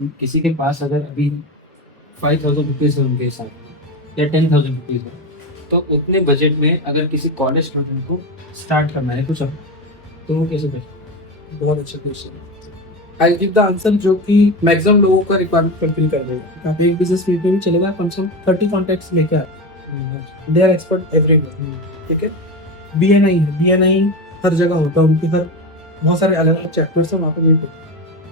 किसी के पास अगर अभी 5,000 रुपीज़ है उनके साथ या 10,000 रुपीज़ है, तो उतने बजट में अगर किसी कॉलेज स्टूडेंट को स्टार्ट करना है कुछ, तो वो कैसे कर? बहुत अच्छा क्वेश्चन है। आई गिव द आंसर जो कि मैक्सिमम लोगों का रिक्वायरमेंट फुलफिल कर देगा। आप एक बिजनेस फील्ड में भी चलेगा, कम से कम 30 कॉन्टैक्ट्स लेके आए, दे आर एक्सपर्ट एवरीवेयर। ठीक है, बीएनआई है, बीएनआई हर जगह होता है, उनके हर बहुत सारे अलग अलग चैप्टर्स हैं, वहाँ पे वेट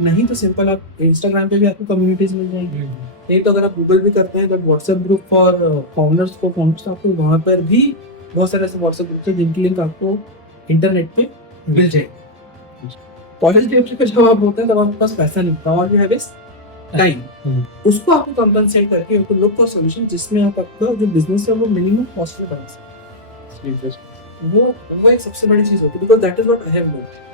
नहीं तो सिंपल आप इंस्टाग्राम पे भी आपको कम्युनिटीज मिल जाएंगी। नहीं तो अगर आप गूगल भी करते हैं, तो व्हाट्सएप ग्रुप फॉर फाउंडर्स को फाउंडर्स, आपको वहाँ पर भी बहुत सारे ऐसे व्हाट्सएप ग्रुप है जिनकी लिंक आपको इंटरनेट पे मिल जाएगी। कॉलेज के का जब आप होते हैं तब आपके पास पैसा नहीं होता, और यू हैव इज टाइम। उसको आपको कंपनसेट करके यू लुक फॉर सॉल्यूशन जिसमें आप अपना जो बिजनेस है वो मिनिमम कॉस्ट में बना सकते। वो एक सबसे बड़ी चीज होती है, because that is what I have learn.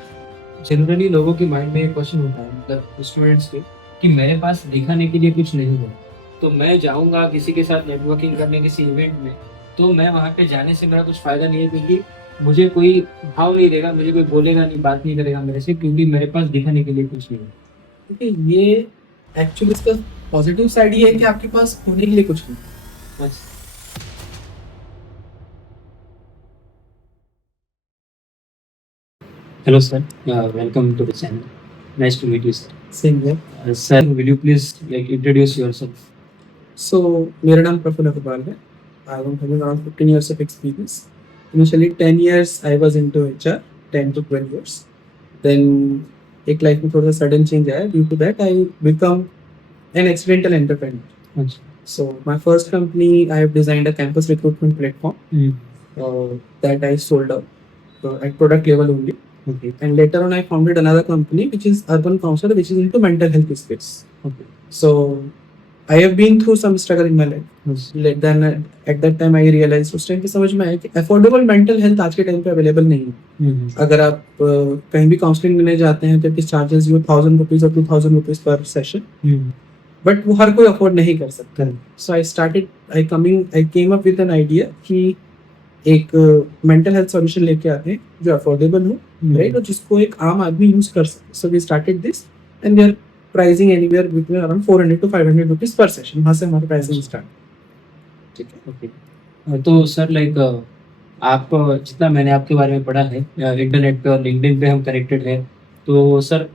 Generally लोगों के माइंड में एक क्वेश्चन होता है, मतलब स्टूडेंट्स के, कि मेरे पास दिखाने के लिए कुछ नहीं है, तो मैं जाऊंगा किसी के साथ नेटवर्किंग करने किसी इवेंट में, तो मैं वहाँ पे जाने से मेरा कुछ फायदा नहीं है, क्योंकि मुझे कोई भाव नहीं देगा, मुझे कोई बोलेगा नहीं, बात नहीं करेगा मेरे से, क्योंकि मेरे पास दिखाने के लिए कुछ नहीं है। देखिए, ये एक्चुअली इसका पॉजिटिव साइड ये है कि आपके पास होने के लिए कुछ नहीं। बस। Hello sir, welcome to the channel. Nice to meet you sir. Same है। Sir, will you please like introduce yourself? सो मेरा नाम प्रफुल्ल अग्रवाल है। I am having around 15 years of experience. Initially 10 years I was into HR, 10 to 12 years. Then एक life में थोड़ा सा sudden change आया, due to that I become an accidental entrepreneur. अच्छा। So my first company, I have designed a campus recruitment platform that I sold out at product level only. Okay. And later on, I founded another company which is Urban Counselor, which is into mental health space. Okay. So I have been through some struggle in my life. Yes. Then at that time I realized, उस time पे समझ में आया कि affordable mental health आज के time पे available नहीं है। अगर आप कहीं भी काउंसलिंग लेने जाते हैं तो इट चार्जेस यू 1,000 रुपीज और 2,000 रुपीज पर सेशन, बट वो हर कोई अफोर्ड नहीं कर सकता। So I came up with an idea कि एक मेंटल हेल्थ सॉल्यूशन लेके आते हैं जो अफोर्डेबल हो, राइट, और जिसको एक आम आदमी यूज कर सके। So we started this and we are pricing anywhere between around 400 to 500 rupees पर सेशन। वहाँ से हमारा प्राइसिंग स्टार्ट। ठीक है, ओके। तो सर लाइक आप जितना मैंने आपके बारे में पढ़ा है इंटरनेट पे और लिंक्डइन पे हम कनेक्टेड हैं, तो सर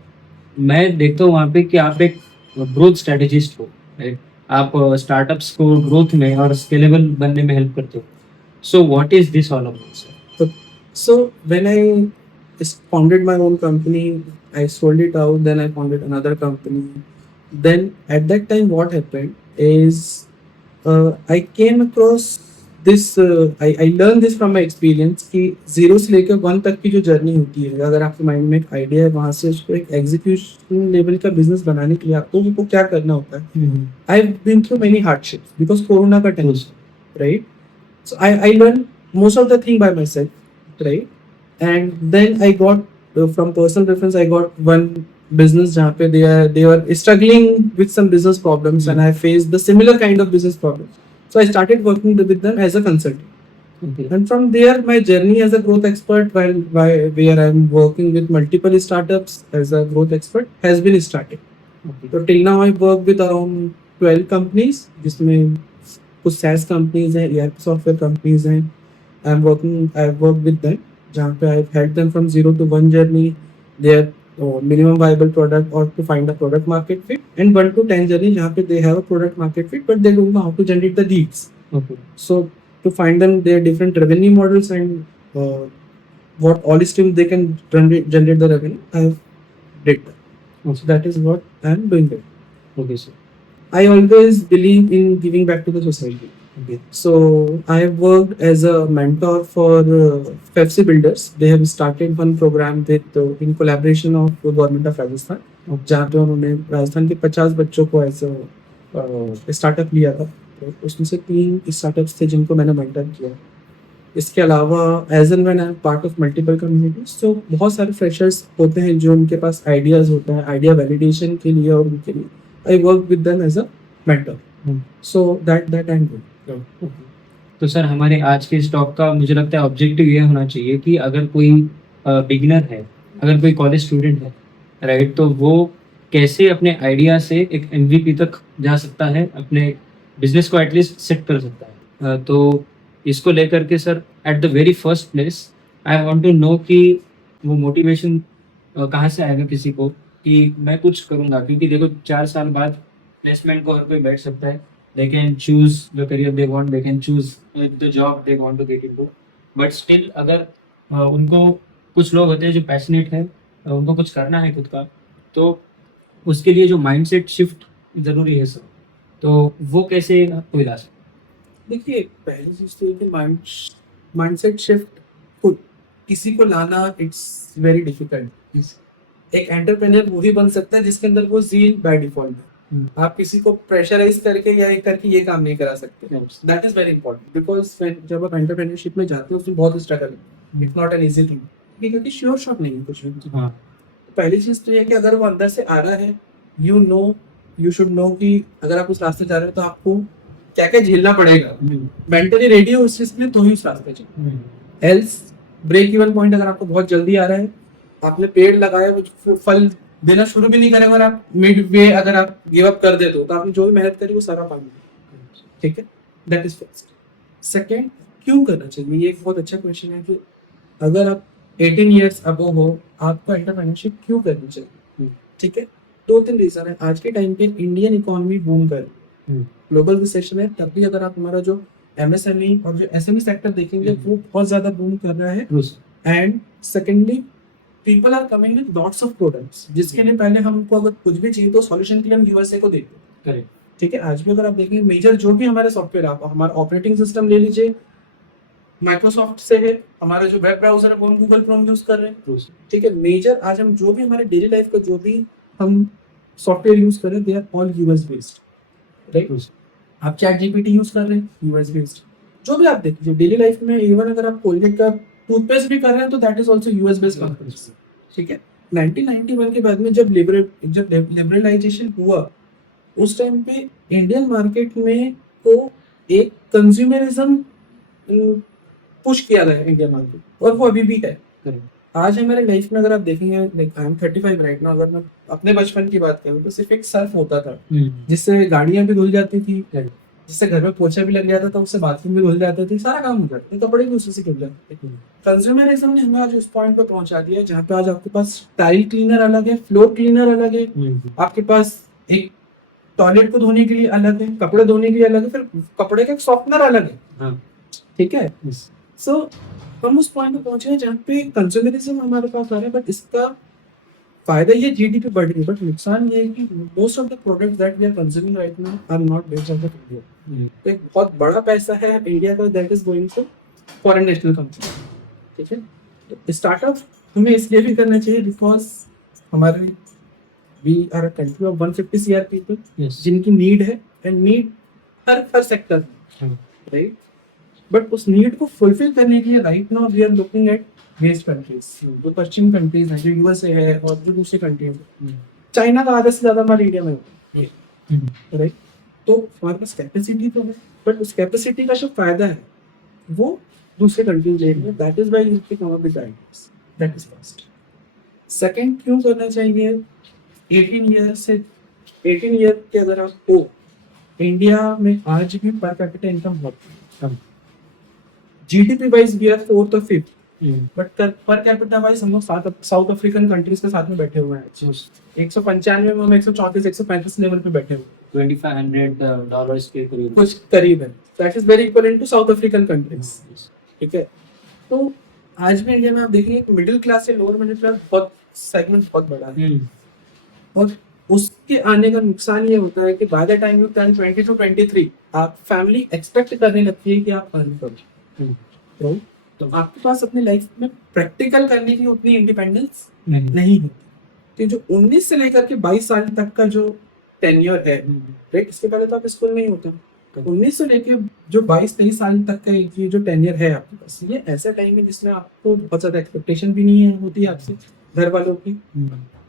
मैं देखता हूँ वहाँ पे कि आप एक ग्रोथ स्ट्रेटेजिस्ट हो, राइट? आप स्टार्टअप्स को ग्रोथ में और स्केलेबल बनने में हेल्प करते हो। So what is this all about sir? so when I founded my own company, I sold it out, then I founded another company. Then at that time what happened is I came across this, I learned this from my experience कि zero से लेकर 1 तक की जो journey होती है, अगर आपके माइंड में एक आइडिया है, वहाँ से उसको एक एग्जीक्यूशन लेवल का बिजनेस बनाने के लिए आपको क्या करना होता है। I have been through many hardships because corona का tension, right? So I learned most of the thing by myself, right? And then I got from personal reference, I got one business जहाँ पे they were struggling with some business problems, and I faced the similar kind of business problems. So I started working with them as a consultant. Okay. And from there, my journey as a growth expert, where I'm working with multiple startups as a growth expert, has been started. Okay. So till now I work with around 12 companies, जिसमें कुछ SaaS companies हैं, ERP software companies हैं। I work with them, जहाँ पे I help them from 0 to 1 journey, there minimum viable product और to find a product market fit, and 1 to 10 journey जहाँ पे they have a product market fit but they don't know how to generate the leads. Okay. So to find them their different revenue models and what all streams they can generate the revenue, I have did that. So that is what I am doing there. Okay, sir. I always believe in giving back to the society. Okay. So I have worked as a mentor for Pepsi Builders. They have started one program with in collaboration of the government of Rajasthan, जहाँ पे उन्होंने राजस्थान के 50 बच्चों को ऐसा startup लिया था। तो उसमें से 3 स्टार्टअप्स थे जिनको मैंने मेंटर किया। इसके अलावा as and when I am part of multiple communities, तो बहुत सारे फ्रेशर्स होते हैं जो उनके पास आइडियाज होते हैं आइडिया वैलिडेशन के लिए, और उनके लिए I work with them as a mentor. So that I am doing. तो सर हमारे आज के इस टॉक का मुझे लगता है ऑब्जेक्टिव ये होना चाहिए कि अगर कोई बिगिनर है, अगर कोई कॉलेज स्टूडेंट है, राइट, तो वो कैसे अपने आइडिया से एक एमवीपी तक जा सकता है, अपने बिजनेस को एटलीस्ट सेट कर सकता है। तो इसको लेकर के sir at the very first place I want to know कि वो मोटिवेशन कहाँ से आएगा किसी को कि मैं कुछ करूँगा, क्योंकि देखो 4 साल बाद प्लेसमेंट को हर कोई बैठ सकता है, they can choose the career they want, they can choose the job they want to get into, but still अगर उनको कुछ लोग होते हैं जो पैशनेट है, उनको कुछ करना है खुद का, तो उसके लिए जो माइंडसेट शिफ्ट ज़रूरी है सर, तो वो कैसे कोई ला सकता देखिए, पहली चीज तो ये कि माइंडसेट शिफ्ट खुद किसी को लाना इट्स वेरी डिफिकल्ट। है? एक एंटरप्रेन्योर वही बन सकता है जिसके अंदर वो जील बाय डिफॉल्ट है। आप किसी को प्रेशराइज करके या एक करके ये काम नहीं करा सकते। That is very important because जब आप एंटरप्रेन्योरशिप में जाते हो उसमें बहुत स्ट्रगल है, it's not an easy thing, क्योंकि श्योर शॉट नहीं है कुछ भी। हाँ, पहली चीज तो ये कि अगर वो अंदर से आ रहा है, यू शुड नो कि अगर आप उस रास्ते जा रहे हो तो आपको क्या क्या झेलना पड़ेगा, मेंटली रेडी हो उस चीज के लिए तो ही उस रास्ते चलो। एल्स ब्रेक इवन पॉइंट अगर आपको बहुत जल्दी आ रहा है, आपने पेड़ लगाया वो फल देना शुरू भी नहीं करेगा और आप मिड वे अगर आप गिव अप कर देते हो तो आपने जो भी मेहनत करी वो सारा पानी। ठीक है, दैट इज फर्स्ट। सेकेंड, क्यों करना चाहिए, ये एक बहुत अच्छा क्वेश्चन है कि अगर आप 18 ईयर्स अबव हो आपको एंटरप्रेन्योरशिप क्यों करनी चाहिए। ठीक है, 2-3 रीजन है। आज के टाइम पे इंडियन इकोनॉमी बूम कर रही है, ग्लोबल रिसेशन है, तब भी अगर आप हमारा जो एमएसएमई और जो एसएमई सेक्टर देखेंगे वो बहुत ज्यादा बूम कर रहा है। And secondly people are coming with lots of products जिसके लिए पहले हमको अगर कुछ भी चाहिए तो सॉल्यूशन के लिए हम यूएसए को देखते हैं। ठीक है, आज भी अगर आप देखेंगे मेजर जो भी हमारे सॉफ्टवेयर, आप हमारा ऑपरेटिंग सिस्टम ले लीजिए माइक्रोसॉफ्ट से है, हमारा जो वेब ब्राउजर है वो हम गूगल क्रोम यूज कर रहे हैं। ठीक है, मेजर आज हम जो भी हमारे डेली लाइफ का जो भी हम सॉफ्टवेयर यूज कर रहे हैं they are all US based, right. आप चैट जीपीटी यूज कर रहे हैं यूएस बेस्ड, जो भी आप देखिए डेली लाइफ में, इवन अगर आप कोलगेट का टूथपेस्ट भी कर रहे हैं तो that is also US based company. ठीक है, 1991 के बाद में जब लिबरलाइजेशन हुआ उस टाइम पे इंडियन मार्केट में तो एक कंज्यूमरिज्म पुश किया गया इंडियन मार्केट और वो अभी भी है। आज हमारे लाइफ में अगर आप देखेंगे, like I am 35 right now, अगर मैं अपने बचपन की बात करूं तो सिर्फ एक सर्फ होता था जिससे गाड़ियां भी धुल जाती थी, जिससे घर में पोछा भी लग जाता था, उससे बाथरूम भी धुल जाते थे, सारा काम हो जाता था, कपड़े भी उससे से धुल जाते थे। कंज्यूमरिज्म ने हमें आज उस पॉइंट पे पहुंचा दिया जहाँ पे आज आपके पास टाइल क्लीनर अलग है, फ्लोर क्लीनर अलग है, आपके पास एक टॉयलेट को धोने के लिए अलग है, कपड़े धोने के लिए अलग है, फिर कपड़े का सॉफ्टनर अलग है। ठीक है, सो हम उस पॉइंट पे पहुंचे हैं जहाँ पे कंज्यूमरिज्म हमारे पास आ रहा है, बट इसका फायदा ये जीडीपी बढ़ रही है, बट नुकसान ये है कि most of the products that we are consuming right now are not based on the India. तो एक बहुत बड़ा पैसा है इंडिया का that is going to foreign national company. ठीक है, तो स्टार्टअप हमें इसलिए भी करना चाहिए बिकॉज हमारे we are a country of 150 CR people जिनकी नीड है, एंड नीड हर सेक्टर में, राइट। बट उस नीड को फुलफिल करने के लिए right now we are looking at west countries, जो पश्चिम कंट्रीज हैं, जो यूएसए है और जो दूसरी कंट्रीज है। चाइना का आधा से ज्यादा हमारे इंडिया में है, राइट। तो हमारे पास कैपेसिटी तो है, बट उस कैपेसिटी का जो फायदा है वो दूसरे कंट्रीज ले रही है। That is why you can come up with ideas, that is first. Second, क्यों करना चाहिए 18 ईयर के अगर आप हो, इंडिया में आज भी पर कैपिटा इनकम बहुत कम, GDP wise we are 4th और 5th, but per capita wise हम लोग साउथ अफ्रीकन कंट्रीज के साथ में बैठे हुए हैं। 195 में हम 134 135 लेवल पे बैठे हुए हैं, $2500 के करीब कुछ करीब है। That is very equivalent to South African countries. ठीक है, तो आज भी इंडिया में आप देखेंगे मिडिल क्लास से लोअर मिडिल क्लास बहुत सेगमेंट बहुत बड़ा है, और उसके आने का नुकसान ये होता है कि by the time U turn 20 to 23 आप फैमिली एक्सपेक्ट करने लगती है कि आप अर्न करो, तो आपके पास अपनी लाइफ में प्रैक्टिकल करने की उतनी इंडिपेंडेंस नहीं होती। तो जो 19 से लेकर के 22 साल तक का जो टेन्योर है, राइट, इसके पहले तो आप स्कूल में ही होते हैं, 19 से लेकर जो 22-23 साल तक का ये जो टेन्योर है आपके पास, ये ऐसा टाइम है जिसमें आपको बहुत ज्यादा एक्सपेक्टेशन भी नहीं होती है आपसे घर वालों की।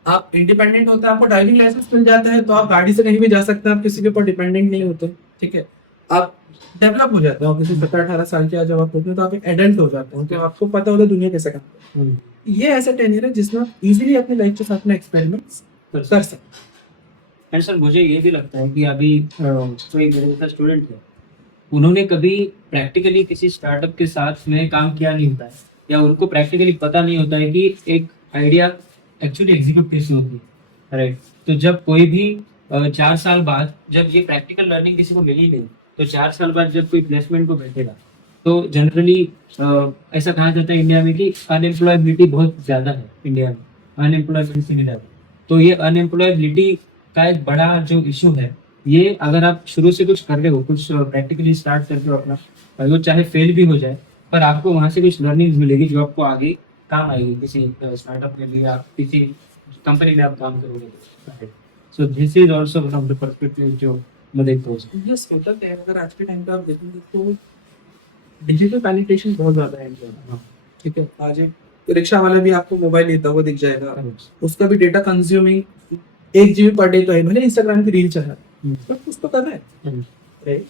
आप इंडिपेंडेंट होते हैं, आपको ड्राइविंग लाइसेंस मिल जाता है तो आप गाड़ी से कहीं भी जा सकते हैं, आप किसी के ऊपर डिपेंडेंट नहीं होते। ठीक है, आप डेवलप हो जाते हो, किसी 17-18 साल के जब आप होते हैं तो आप एक एडल्ट हो जाते हो, तो आपको पता होता है दुनिया कैसे काम करती है। ये ऐसा टेन्योर है जिसमें आप इजीली अपनी लाइफ के साथ में एक्सपेरिमेंट्स कर सकते हैं। एंड सर मुझे ये भी लगता है कि अभी कोई मेरे जैसा स्टूडेंट है, उन्होंने कभी प्रैक्टिकली किसी स्टार्टअप के साथ में काम किया नहीं होता है, या उनको प्रैक्टिकली पता नहीं होता है कि एक आइडिया एक्चुअली एग्जीक्यूट कैसे होती है, राइट। तो जब कोई भी 4 साल बाद जब ये प्रैक्टिकल लर्निंग किसी को मिली नहीं, तो 4 साल बाद जब कोई प्लेसमेंट को बैठेगा, तो जनरली ऐसा कहा जाता है इंडिया में कि अनएम्प्लॉयबिलिटी बहुत ज़्यादा है इंडिया में, अनएम्प्लॉयबिलिटी नहीं ज़्यादा। तो ये अनएम्प्लॉयबिलिटी का एक बड़ा जो इशू है, ये अगर आप शुरू से कुछ कर रहे हो, कुछ प्रैक्टिकली स्टार्ट करके हो अपना, और वो चाहे फेल भी हो जाए, पर आपको वहाँ से कुछ लर्निंग मिलेगी जो आपको आगे काम आएगी किसी स्टार्टअप के लिए, आप किसी कंपनी में आप काम करोगे। So this is also one of the perspective जो मैं देखता हूँ। यस होता है। अगर आज के टाइम पे आप देखेंगे तो डिजिटल पेनिट्रेशन बहुत ज्यादा है इंडिया में। हाँ। ठीक है, आज एक रिक्शा वाला भी आपको मोबाइल लेता हुआ दिख जाएगा, उसका भी data consuming 1 GB per day तो है, भले इंस्टाग्राम की रील चल रहा है बट कुछ तो कर रहा है, राइट।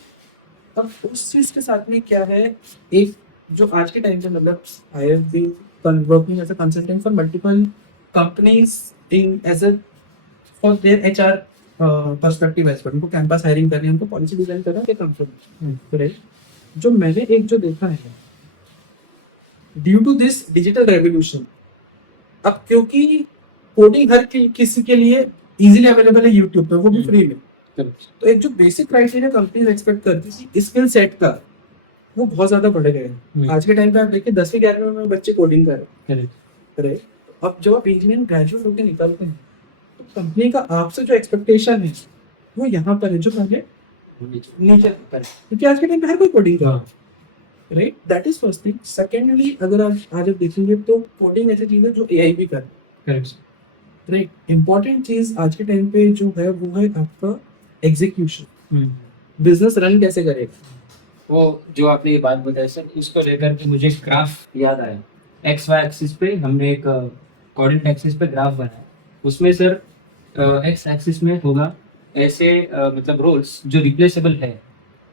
अब उस चीज के साथ में क्या है, एक जो आज के टाइम पे मतलब I have been working as a consultant for multiple companies in as a for their HR perspective as per, उनको कैंपस हायरिंग करनी है, उनको पॉलिसी डिजाइन करना है कंपनी, राइट। जो मैंने एक जो देखा है, due to this digital revolution, अब क्योंकि कोडिंग हर किसी के लिए इजीली अवेलेबल है यूट्यूब पे, वो भी फ्री में, तो एक जो बेसिक क्राइटेरिया कंपनीज एक्सपेक्ट करती थी स्किल सेट का, वो बहुत ज्यादा बढ़ गए हैं। आज के टाइम पे आप देखिए 10वीं 11वीं में बच्चे कोडिंग कर रहे हैं। अब जब आप इंजीनियरिंग ग्रेजुएट होकर निकलते हैं, तो कंपनी का आपसे जो एक्सपेक्टेशन है वो यहाँ पर है, जो पहले नीचे पर है, क्योंकि आज के टाइम पे हर कोई कोडिंग कर रहा है, right. That is first thing. Secondly, अगर आप आज आप देखेंगे तो कोडिंग ऐसी चीज है जो AI भी कर, राइट। इंपॉर्टेंट चीज आज के टाइम पे जो है वो है आपका एग्जीक्यूशन, बिजनेस रन कैसे करेगा। वो जो आपने ये बात बताई सर, इसको लेकर के मुझे ग्राफ याद आया। XY एक्सिस पे हमने एक कोऑर्डिनेट एक्सिस पे ग्राफ बनाया, उसमें सर X एक्सिस में होगा ऐसे मतलब रोल्स जो रिप्लेसेबल है,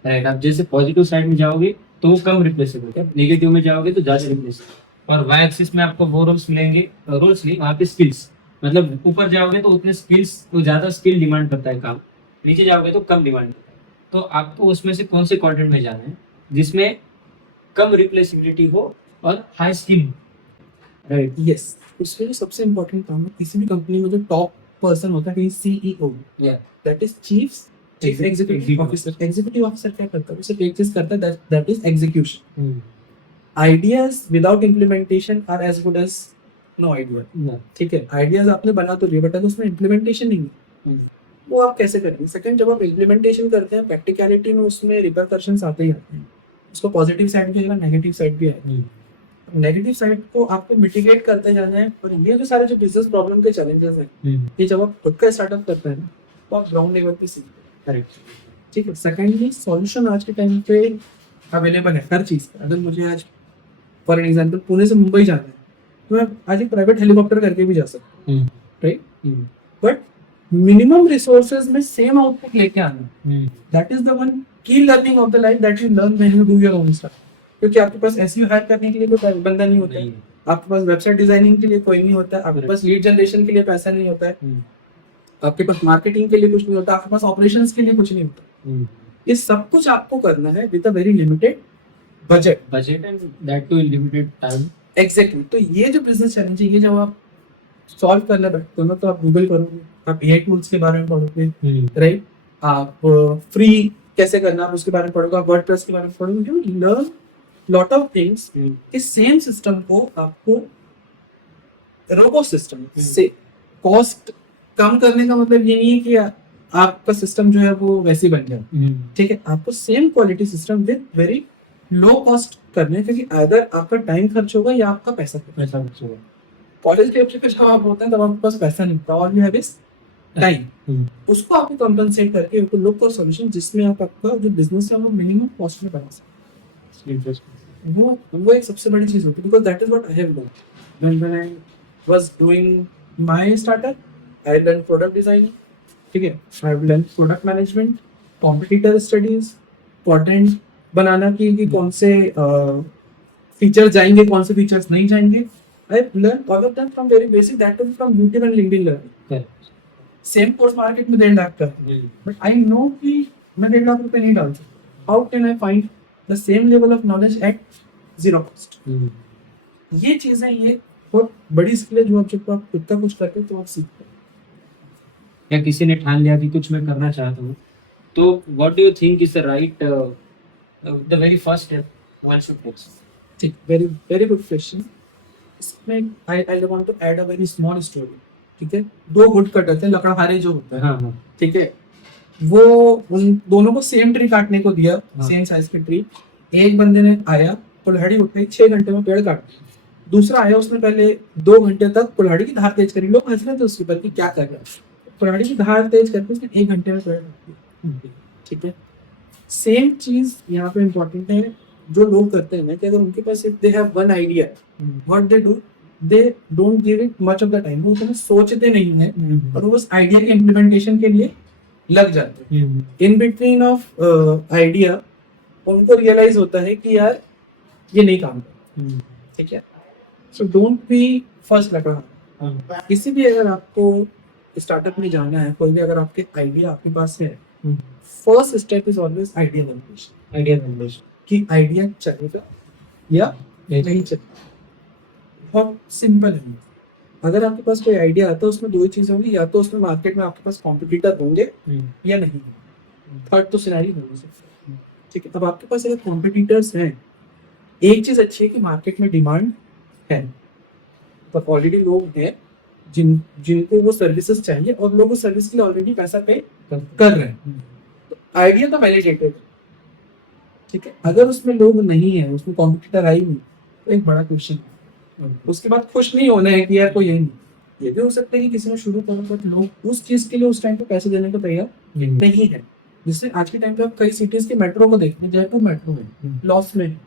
राइट। आप जैसे पॉजिटिव साइड में जाओगे तो वो कम रिप्लेसेबल है, नेगेटिव में जाओगे तो ज़्यादा रिप्लेसेबल। और Y एक्सिस में आपको वो रोल्स मिलेंगे, रोल्स नहीं वहाँ पे स्किल्स, मतलब ऊपर जाओगे तो उतने स्किल्स, तो ज़्यादा स्किल डिमांड करता है काम, नीचे जाओगे तो कम डिमांड करता है। तो आपको उसमें से कौन से कंटेंट में जाना है जिसमें कम रिप्लेसिबिलिटी हो और हाई स्किल, राइट। यस, उसमें जो सबसे इम्पोर्टेंट काम है किसी भी कंपनी में, जो टॉप पर्सन होता है CEO, that is chief executive officer. Executive officer क्या करता है, सिर्फ एक चीज करता है, that is execution. Ideas without implementation are as good as no idea, ठीक है। आइडियाज आपने बना तो लिए, बट अगर उसमें इम्प्लीमेंटेशन नहीं है, वो आप कैसे करेंगे। सेकंड, जब आप इम्प्लीमेंटेशन करते हैं, प्रैक्टिकलिटी में उसमें रिपरकशंस आते ही आते हैं। उसको पॉजिटिव साइड भी है, नेगेटिव साइड भी है। नेगेटिव साइड को आपको मिटिगेट करते जाना है। और ये जो सारे जो बिजनेस प्रॉब्लम के चैलेंजेस हैं, ये जब आप खुद का स्टार्टअप करते हैं तो आप ग्राउंड लेवल पे सीखते हैं, ठीक है। सेकेंडली, सॉल्यूशन आज के टाइम पे अवेलेबल है हर चीज़ का। अगर मुझे आज फॉर एग्जाम्पल पुणे से मुंबई जाना है, तो मैं आज एक प्राइवेट हेलीकॉप्टर करके भी जा सकता हूँ, राइट। बट मिनिमम रिसोर्सेज में सेम आउटपुट लेके आना, दैट इज द वन की learning of the life that you learn when you do your own stuff. क्योंकि आपके पास SEO हायर करने के लिए कोई बंदा नहीं होता है, आपके पास वेबसाइट डिजाइनिंग के लिए कोई नहीं होता है, आपके पास लीड जनरेशन के लिए पैसा नहीं होता है, आपके पास मार्केटिंग के लिए कुछ नहीं होता, आपके पास ऑपरेशंस के लिए कुछ नहीं होता। ये सब कुछ आपको करना है with a very limited budget and that too in limited time. Exactly. तो ये जो बिजनेस चैलेंज है, ये जब आप सॉल्व करना बैठते हो ना, तो आप गूगल करोगे, आप AI टूल्स के बारे में पढ़ोगे, राइट। आप फ्री कैसे करना आप उसके बारे में पढ़ोगे, आप वर्डप्रेस के बारे में पढ़ोगे, you learn lot of things. इस सेम सिस्टम को आपको रोबो सिस्टम से कॉस्ट कम करने का मतलब ये नहीं है कि आपका सिस्टम जो है वो वैसे बन जाए, ठीक है। आपको same quality system with very low cost करना है, क्योंकि अदर आपका टाइम खर्च होगा या आपका पैसा खर्च होगा। कॉलेज के बच्चे जब आप होते हैं तब आपके पास पैसा नहीं होता, और यू हैव इज टाइम। उसको आपको कंपनसेट करके आपको लुक फॉर सॉल्यूशन जिसमें आप आपका जो बिजनेस है वो मिनिमम कॉस्ट में बना सकते। वो एक सबसे बड़ी चीज होती है, because that is what I have done when I was doing my startup. I learn product designing, ठीक है। I have learn product management, competitor studies, content बनाना कि कौन से फीचर जाएंगे, कौन से फीचर्स नहीं जाएंगे। I have learned all of them from very basic, that too from YouTube and LinkedIn learning. Same course market में 1.5 लाख का, बट आई नो कि मैं 1.5 लाख रुपए नहीं डाल सकता. How can I find the same level of knowledge eight zero cost? ये चीजें, ये बहुत बड़ी स्किल है जो आप जब आप खुद का कुछ करते हो तो आप सीखते हो. या किसी ने ठान लिया कि कुछ मैं करना चाहता हूँ, तो what do you think is the right the very first step one should take? ठीक, वेरी वेरी गुड क्वेश्चन. इसमें I want to add a very small story. ठीक है, 2 वुड कटर थे, लकड़हारे जो होता है. हाँ हाँ. ठीक है, वो उन दोनों को सेम ट्री काटने को दिया, हाँ. सेम साइज की ट्री. एक बंदे ने आया, कुल्हाड़ी उठाई, 6 घंटे में पेड़ काट दिया. दूसरा आया, उसने पहले 2 घंटे तक कुल्हाड़ी की धार तेज करी. लोग हंस रहे थे उसके ऊपर कि क्या कर रहा है. कुल्हाड़ी की धार तेज करके उसने 1 घंटे में पेड़ काट दिया. ठीक है, सेम चीज यहाँ पे इम्पोर्टेंट है. जो लोग करते हैं ना कि अगर उनके पास if they have one idea, what they do, they don't give it much of the time. वो उतना सोचते नहीं है और वो बस आइडिया के इम्प्लीमेंटेशन के लिए लग जाते हैं. इन बिटवीन ऑफ आइडिया उनको रियलाइज होता है कि यार ये नहीं काम करता. ठीक है, सो डोंट बी फर्स्ट लगा. किसी भी अगर आपको स्टार्टअप में जाना है, कोई भी अगर आपके आइडिया आपके पास है, first step is always idea generation. Idea generation कि आइडिया चलेगा या नहीं चलेगा. बहुत सिंपल है. अगर आपके पास कोई आइडिया आता है, उसमें 2 ही चीजें होंगी. या तो उसमें मार्केट में आपके पास कॉम्पिटिटर होंगे या नहीं. थर्ड तो सिनेरियो हो नहीं सकता. ठीक है, अब आपके पास अगर कॉम्पिटिटर्स हैं, एक चीज अच्छी है कि मार्केट में डिमांड है, पर ऑलरेडी लोग हैं जिनको वो सर्विसेज चाहिए और लोग उस सर्विस के लिए ऑलरेडी पैसा पे कर रहे हैं. तो आइडिया तो वैलिडेटेड. ठीक है, अगर उसमें लोग नहीं है, उसमें कॉम्पिटिटर आई नहीं, तो एक बड़ा क्वेश्चन है. उसके बाद खुश नहीं होना है कि यार कोई यही नहीं. ये भी हो सकता है कि किसी ने शुरू करा बट लोग उस चीज के लिए उस टाइम पे पैसे देने को तैयार नहीं है. जिससे आज के टाइम पे आप कई सिटीज के मेट्रो को देखते हैं. जयपुर मेट्रो में लॉस में,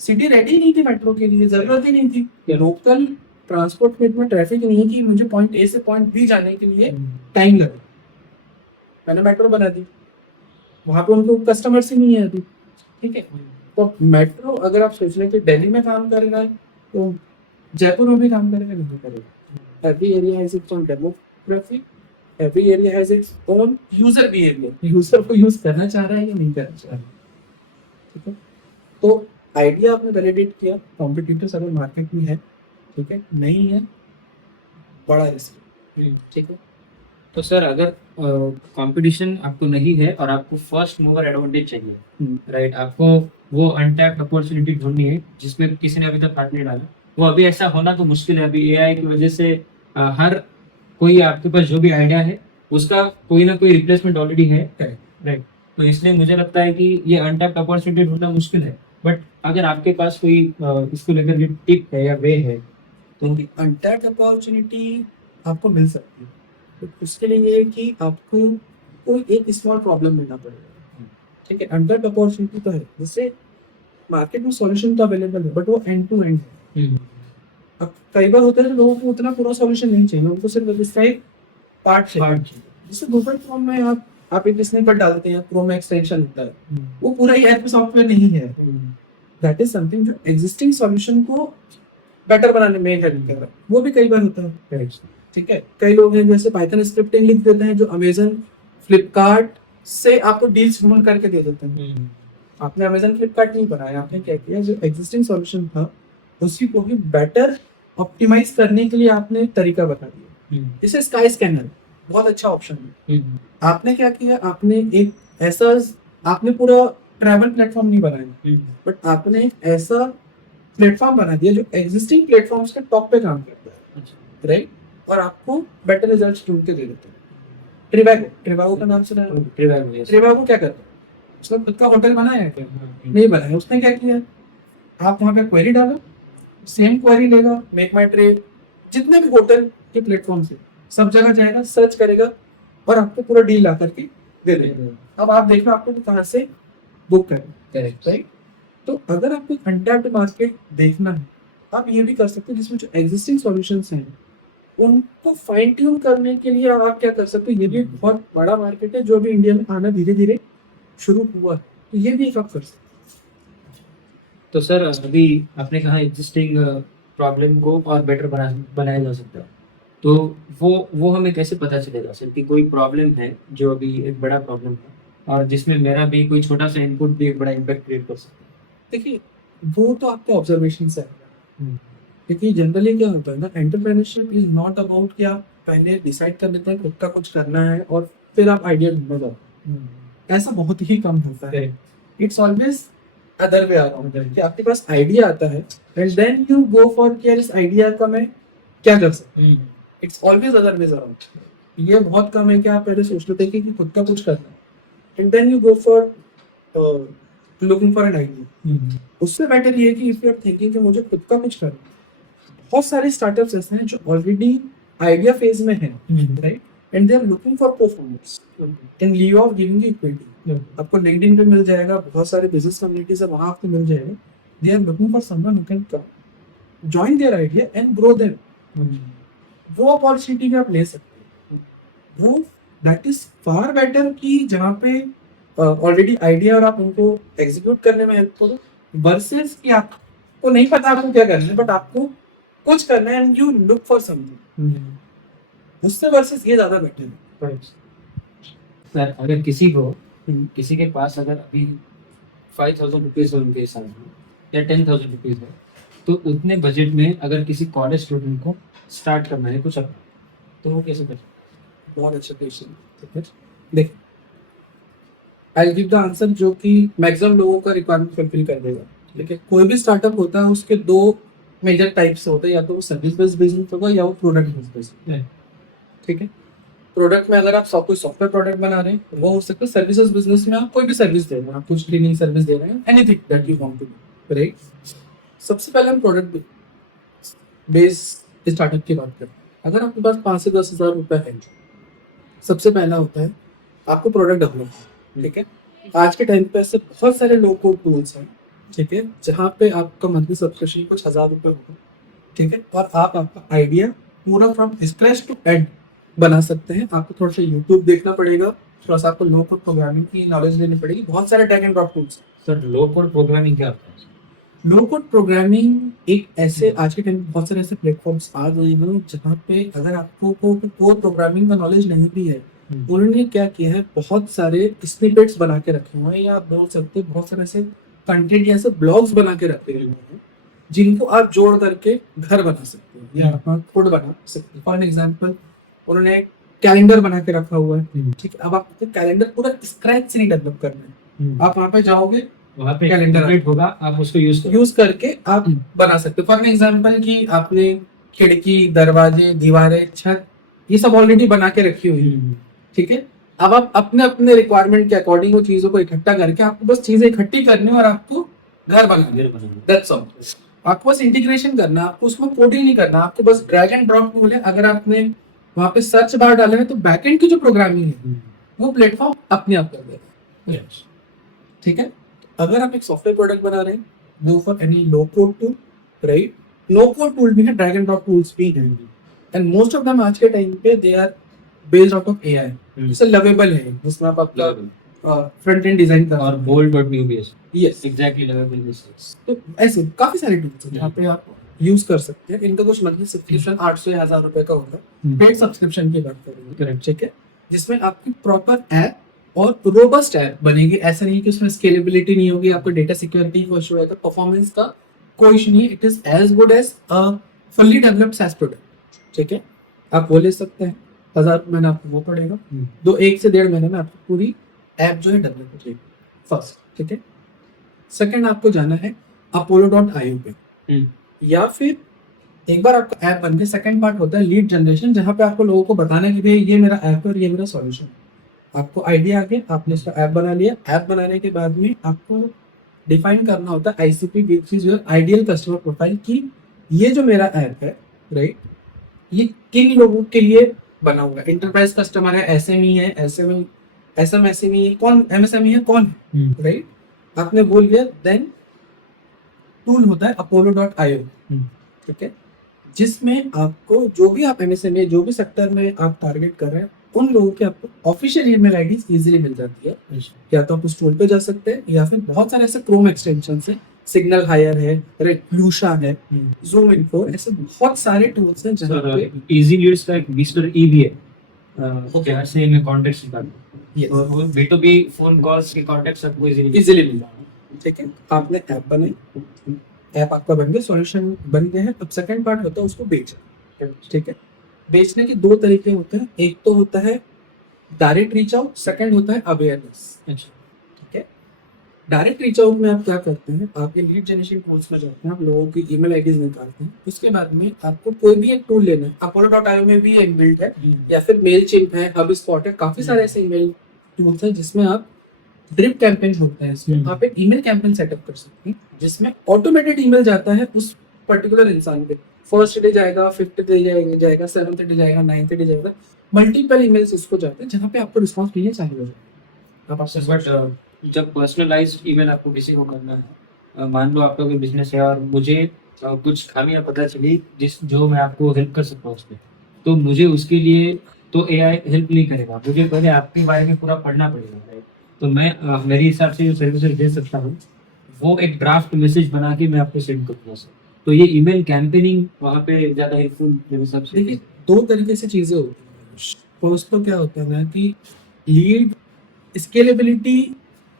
सिटी रेडी नहीं थी मेट्रो के लिए, जरूरत ही नहीं थी. लोकल ट्रांसपोर्ट में इतना ट्रैफिक नहीं है कि मुझे पॉइंट ए से पॉइंट बी जाने के लिए टाइम लगे. मैंने मेट्रो बना दी, वहां पे उनको कस्टमर्स ही नहीं है अभी. ठीक है, तो मेट्रो अगर आप सोच रहे हैं कि दिल्ली में काम कर रहा है तो जयपुर में भी काम करेगा, नहीं करेगा. Every area has its own demography, every area has its own user behaviour. User को यूज करना चाह रहा है या नहीं करना चाह रहा है. ठीक है, तो आइडिया आपने वैलिडेट किया. कॉम्पिटिटर्स अगर मार्केट में है, ठीक है, नहीं है, बड़ा रिस्क. ठीक है. तो सर अगर कंपटीशन आपको नहीं है और आपको फर्स्ट मूवर एडवांटेज चाहिए, राइट, आपको वो अनटैप्ड अपॉर्चुनिटी ढूंढनी है जिसमें किसी ने अभी तक हाथ नहीं डाला. वो अभी ऐसा होना तो मुश्किल है. अभी एआई की वजह से हर कोई आपके पास जो भी आइडिया है उसका कोई ना कोई रिप्लेसमेंट ऑलरेडी है, राइट. तो इसलिए मुझे लगता है कि ये अनटैप्ड अपॉर्चुनिटी ढूंढना मुश्किल है. बट अगर आपके पास कोई इसको लेकर के टिप है या वे है, तो अनटैप्ड अपॉर्चुनिटी आपको मिल सकती है. तो उसके लिए ये है कि आपको कोई एक स्मॉल प्रॉब्लम मिलना पड़ेगा. ठीक है, अनटैप्ड अपॉर्चुनिटी तो है, जिससे मार्केट में सॉल्यूशन तो अवेलेबल है, बट वो एंड टू एंड है. अब कई बार होता है कि लोगों को उतना पूरा सॉल्यूशन नहीं चाहिए, उनको सिर्फ इसका एक पार्ट चाहिए. जैसे गूगल क्रोम में आप एक स्निपेट डालते हैं, क्रोम एक्सटेंशन होता है, वो पूरा ही ऐप सॉफ्टवेयर नहीं है. दैट इज समथिंग जो एग्जिस्टिंग सॉल्यूशन को बेटर बनाने में हेल्प कर रहा है. वो भी कई बार होता है. ठीक है, कई लोग हैं जैसे पाइथन स्क्रिप्टिंग लिख देते हैं जो अमेजन फ्लिपकार्ट से आपको डील्स ढूंढ करके दे देते हैं. आपने अमेजन फ्लिपकार्ट नहीं बनाया, आपने क्या किया, जो एग्जिस्टिंग सॉल्यूशन था उसी को भी बेटर ऑप्टिमाइज करने के लिए आपने तरीका बता दिया. जैसे स्काई स्कैनर बहुत अच्छा ऑप्शन है. आपने क्या किया, आपने एक ऐसा, आपने पूरा ट्रैवल प्लेटफॉर्म नहीं बनाया, बट आपने एक ऐसा प्लेटफॉर्म बना दिया जो एग्जिस्टिंग प्लेटफॉर्म्स के टॉप पे काम करता है, राइट, और आपको बेटर रिजल्ट्स ढूंढ के दे देते हैं. ट्रिवागो का नाम सुना है? ट्रिवागो क्या करता है, उसने खुद का होटल बनाया है क्या? नहीं बनाया. उसने क्या किया, आप वहाँ पे क्वेरी डालो, सेम क्वेरी लेगा मेक माई ट्रिप, जितने भी होटल के प्लेटफॉर्म से सब जगह जाएगा, सर्च करेगा और आपको पूरा डील ला करके दे देगा. अब आप देखो आपको कहाँ से बुक करें, राइट. तो अगर आपको अनटैप्ड मार्केट देखना है, आप ये भी कर सकते हैं जिसमें जो एग्जिस्टिंग सॉल्यूशंस हैं उनको फाइन ट्यून करने के लिए आप क्या कर सकते हो. ये भी एक बहुत बड़ा मार्केट है जो अभी इंडिया में आना धीरे धीरे शुरू हुआ है, तो ये भी एक आप कर सकते. तो सर अभी आपने कहा एग्जिस्टिंग प्रॉब्लम को और बेटर बनाया जा सकता है, तो वो हमें कैसे पता चलेगा सर कि कोई प्रॉब्लम है जो अभी एक बड़ा प्रॉब्लम है और जिसमें मेरा भी कोई छोटा सा इनपुट भी एक बड़ा इम्पैक्ट क्रिएट कर सकता देखिए, वो तो आपके ऑब्जर्वेशन से आएगा। है। क्योंकि जनरली क्या होता है ना, एंटरप्रेन्योरशिप इज नॉट अबाउट कि आप पहले डिसाइड कर लेते हैं खुद का कुछ करना है और फिर आप आइडिया ढूंढने जाओ। ऐसा बहुत ही कम होता है। It's always other way around कि आपके पास आइडिया आता है and then you go for कि यार इस आइडिया का मैं क्या कर सकता हूँ। It's always other ways around. ये बहुत कम है कि आप पहले सोच लेते हैं कि खुद का कुछ करना है and then you go for looking for an idea. उससे बेटर ये है कि इफ यू आर थिंकिंग कि मुझे खुद का कुछ करना है, बहुत सारे स्टार्टअप्स ऐसे हैं जो ऑलरेडी आइडिया फेज में हैं, right, and they are looking for performance in lieu of giving you equity. आपको लिंक्डइन पे मिल जाएगा, बहुत सारे बिजनेस कम्युनिटीज है वहां आपको मिल जाएगा। They are looking for someone who can come join their idea and grow them. वो अपॉर्चुनिटी भी आप ले सकते हैं। वो दैट इज फार बेटर कि जहाँ पे ऑलरेडी आइडिया और आप उनको एग्जीक्यूट करने में हेल्प करो, वर्सेस कि आपको नहीं पता आपको क्या करना है बट आपको कुछ करना है and you look for something. उससे वर्सेस ये ज्यादा बेटर है। सर अगर किसी के पास अगर अभी 5,000 रुपीज़ है उनके साथ में या 10,000 रुपीज़ है, तो उतने बजट में अगर किसी कॉलेज स्टूडेंट को स्टार्ट करना है कुछ अपना, तो वो कैसे कर सकते हैं? बहुत अच्छा क्वेश्चन। ठीक है, देख, आई गिव द आंसर जो कि मैक्सिमम लोगों का रिक्वायरमेंट फुलफिल कर देगा। ठीक है, कोई भी स्टार्टअप होता है उसके दो मेजर टाइप से होते हैं, या तो वो सर्विस बेस्ड बिजनेस होगा या वो प्रोडक्ट बेस्ड बिजनेस। ठीक है, प्रोडक्ट में अगर आप कोई सॉफ्टवेयर प्रोडक्ट बना रहे हैं वो हो सकता है। सर्विसेज बिजनेस में आप कोई भी सर्विस दे रहे हैं, आप कुछ क्लीनिंग सर्विस दे रहे हैं, anything that you want to do, right. सबसे पहले हम प्रोडक्ट बेस स्टार्टअप की बात करें। अगर आपके पास 5 से 10 हज़ार रुपये है, सबसे पहला होता है आपको प्रोडक्ट डेवलप। ठीक है, आज के टाइम पे ऐसे बहुत सारे लो कोड टूल्स हैं, ठीक है, जहाँ पे आपका मंथली सब्सक्रिप्शन कुछ 1,000 रुपये होगा। ठीक है, और आप आपका आइडिया पूरा फ्रॉम स्क्रैच टू एंड बना सकते हैं। आपको थोड़ा सा यूट्यूब देखना पड़ेगा, थोड़ा सा आपको लो कोड प्रोग्रामिंग की नॉलेज लेनी पड़ेगी। बहुत सारे drag and drop tools. Sir low code programming क्या होता है? लो कोड प्रोग्रामिंग एक ऐसे आज के टाइम में बहुत सारे ऐसे प्लेटफॉर्म्स आ गए हैं जहाँ पे अगर आपको कोड प्रोग्रामिंग का नॉलेज नहीं भी है, उन्होंने क्या किया है, बहुत सारे स्निपेट्स बना के रखे हुए हैं, या आप बोल सकते हैं बहुत सारे ऐसे कंटेंट या ऐसे ब्लॉग्स बना के रखे हुए हैं जिनको आप जोड़ करके घर बना सकते हैं या अपना खुद बना सकते हैं। फॉर एग्जाम्पल, उन्होंने एक कैलेंडर बना के रखा हुआ है। ठीक है, अब आपको कैलेंडर पूरा स्क्रैच से नहीं डेवलप करना है। आप वहाँ पे जाओगे, वहाँ पे कैलेंडर कैलेंडर होगा, आप उसको यूज करके आप बना सकते हो। फॉर एग्जाम्पल कि आपने खिड़की, दरवाजे, दीवारें, छत, ये सब ऑलरेडी बना के रखी हुई है। ठीक है, अब आप अपने अपने रिक्वायरमेंट के अकॉर्डिंग वो चीजों को इकट्ठा करके आपको बस चीजें इकट्ठी करनी है और आपको घर बनाना है। That's all. आपको बस इंटीग्रेशन करना, आपको उसमें कोडिंग नहीं करना, आपको बस ड्रैग एंड ड्रॉप टूल है। अगर आपने वहाँ पे सर्च बार डाले है तो बैकएंड की जो प्रोग्रामिंग है वो प्लेटफॉर्म अपने आप कर देगा। ठीक है, अगर आप एक सॉफ्टवेयर प्रोडक्ट बना रहे हैं, go for any low code tool, right. No code tool भी है, ड्रैग एंड ड्रॉप टूल्स भी हैं, एंड मोस्ट ऑफ देम आज के टाइम पे they are based out of AI. जैसे लवेबल है, जिसमें आप अपना फ्रंट एंड डिजाइन कर और bold.ubs yes exactly level basis. तो ऐसे काफी सारे टूल्स हैं जहाँ पे आप यूज कर सकते हैं। इनका कुछ मंथली सब्सक्रिप्शन 800 या 1,000 रुपए का होगा। पेड सब्सक्रिप्शन की बात करेंगे, करेक्ट। ठीक है, जिसमें आपकी प्रॉपर ऐप और रोबस्ट ऐप बनेगी। ऐसा नहीं कि उसमें स्केलेबिलिटी नहीं होगी, आपको डेटा सिक्योरिटी को इशू है, तो परफॉर्मेंस का कोई इशू नहीं है। It is as good as a fully developed SaaS product. ठीक है, आप वो ले सकते हैं। 1,000 रुपये में आपको वो पड़ेगा। 1 से 1.5 महीने में आपको पूरी ऐप जो है डेवलप हो जाएगी, फर्स्ट। ठीक है, सेकंड आपको जाना है apollo.io पे, या फिर एक बार आपका ऐप बन गया, सेकंड पार्ट होता है लीड जनरेशन, जहाँ पे आपको लोगों को बताना है कि भाई ये मेरा ऐप है और ये मेरा सॉल्यूशन। आपको आइडिया आ गया, आपने इसका ऐप बना लिया। ऐप बनाने के बाद में आपको डिफाइन करना होता है ICP, which is your ideal customer profile, कि ये जो मेरा ऐप है, राइट, ये किन लोगों के लिए बना हुआ है। इंटरप्राइज कस्टमर है, SME है, SME है, कौन MSME है, कौन है, राइट। आपने बोल दिया, देन टूल होता है apollo.io। ठीक है, जिसमें आपको जो भी आप MSME, जो भी सेक्टर में आप टारगेट कर रहे हैं, उन लोगों की आपको ऑफिशियल ईमेल आईडी इजीली मिल जाती है। या तो आप उस टूल पे जा सकते हैं, या फिर बहुत सारे ऐसे क्रोम एक्सटेंशन है सिग्नल हायर है, रेक्लूशा है, जूम इन्फो, ऐसे बहुत सारे टूल्स हैं जहाँ पे इजी लीड्स का एक विस्पर ई भी है जहाँ से मैं कॉन्टेक्ट निकालूं और वो B2B फोन कॉल्स के कॉन्टेक्ट सबको इजीली मिल जाएगा। ठीक है, आपने ऐप बनाई, ऐप आपका बन गया, सॉल्यूशन बन गया है। अब सेकंड पार्ट होता है उसको बेचना। ठीक है, बेचने के दो तरीके होते हैं, एक तो होता है डायरेक्ट रीच आउट, सेकंड होता है अवेयरनेस। अच्छा ठीक है, डायरेक्ट रीच आउट में आप क्या करते हैं, आप ये लीड जनरेशन टूल्स में जाते हैं, आप लोगों की ईमेल आईडीज निकालते हैं, उसके बाद में आपको कोई भी एक टूल लेना है। अपोलो.io में भी एक बिल्ड है, या फिर मेल चिम्प है, हब स्पॉट है, काफी सारे ऐसे ईमेल टूल्स हैं जिसमें आप ड्रिप कैंपेन होता है, इसमें आप एक ईमेल कैंपेन सेटअप कर सकते हैं जिसमें ऑटोमेटेड ईमेल जाता है उस पर्टिकुलर इंसान पे। फर्स्ट डे जाएगा, फिफ्थ डे जाएगा, सेवंथ डे जाएगा, नाइन्थ डे जाएगा, मल्टीपल ईमेल्स इसको जाते हैं जहाँ पे आपको रिस्पॉन्स मिलने चाहिए हो जाए। आप बट जब पर्सनलाइज ईमेल आपको किसी को करना है मान लो आपका कोई बिजनेस है और मुझे कुछ खामियां पता चली जो मैं आपको हेल्प कर सकता हूँ उसमें, तो मुझे उसके लिए तो एआई हेल्प नहीं करेगा, मुझे पहले आपके बारे में पूरा पढ़ना पड़ेगा right? तो मैं मेरे हिसाब से जो सर्विसेज दे सकता हूँ वो एक ड्राफ्ट मैसेज बना के मैं आपको सेंड करूँगा सर। तो ये ईमेल कैंपेनिंग वहाँ पे ज़्यादा हेल्पफुल मेरे हिसाब से। देखिए, दो तरीके से चीजें होती हैं। फर्स्ट तो क्या होता है कि लीड स्केलेबिलिटी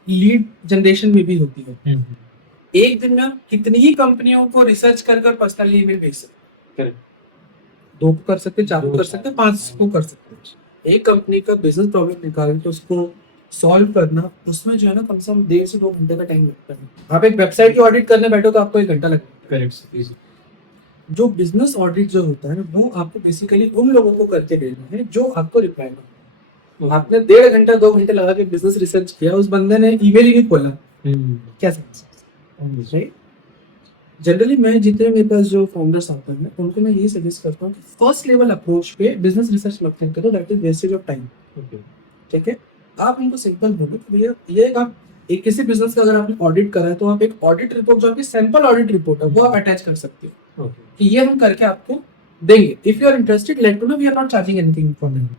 लीड जनरेशन में भी होती है। एक दिन में आप कितनी ही कंपनियों को रिसर्च कर पर्सनल ईमेल भेज सकते हैं, दो को कर सकते हैं, चार को कर सकते हैं, 5 को कर सकते हैं। एक कंपनी का बिजनेस प्रॉब्लम निकाल के उसको सॉल्व करना, उसमें जो है ना कम से कम 1.5 से 2 घंटे का टाइम लगता है। आप एक वेबसाइट की ऑडिट करने बैठो तो आपको 1 घंटा लगेगा। करेक्ट। जो बिजनेस ऑडिट जो होता है वो आपको बेसिकली उन लोगों को करके देना है जो आपको रिप्लाई करना। आपने 1.5 घंटा 2 घंटे लगा के बिजनेस रिसर्च किया, उस बंदे ने ईमेल ही नहीं खोला, क्या समझ। जनरली मैं जितने मेरे पास जो फाउंडर्स आते हैं उनको मैं ये सजेस्ट करता हूँ कि फर्स्ट लेवल अप्रोच पे बिजनेस रिसर्च मत करो, that is wastage of time. ठीक है, आप उनको सिंपल बोलो कि भैया ये आप एक किसी बिजनेस का अगर आपने ऑडिट करा है तो आप एक ऑडिट रिपोर्ट जो आपकी सैंपल ऑडिट रिपोर्ट है वो आप अटैच कर सकते हो कि ये हम करके आपको देंगे। If you are interested let to know, we are not charging anything for that.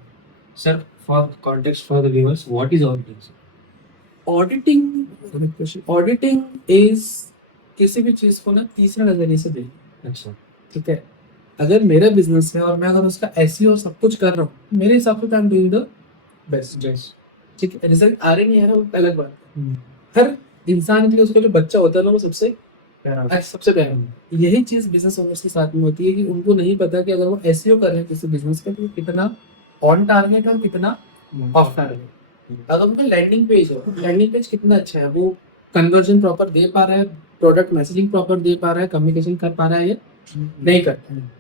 Sir for context for the viewers, what is auditing? Auditing is किसी भी चीज को ना तीसरे नजरिए से देखना। अच्छा, ठीक है, अगर मेरा बिजनेस है और मैं अगर उसका एसईओ सब कुछ कर रहा हूँ, मेरे हिसाब से आई एम डूइंग द बेस्ट। ठीक है, रिजल्ट आ रहे नहीं है ना, वो अलग बात है। हर इंसान के लिए उसका जो बच्चा होता है ना वो सबसे प्यारा। यही चीज बिजनेस ओनर्स के साथ में होती है कि उनको नहीं पता कि अगर वो एसईओ कर रहे हैं किसी बिजनेस का तो कितना ऑन टारगेट और कितना ऑफ टारगेट। अगर उनका लैंडिंग पेज है, लैंडिंग पेज कितना अच्छा है, वो कन्वर्जन प्रॉपर दे पा रहा है, प्रोडक्ट मैसेजिंग प्रॉपर दे पा रहा है, कम्युनिकेशन कर पा रहा है, ये नहीं करता है।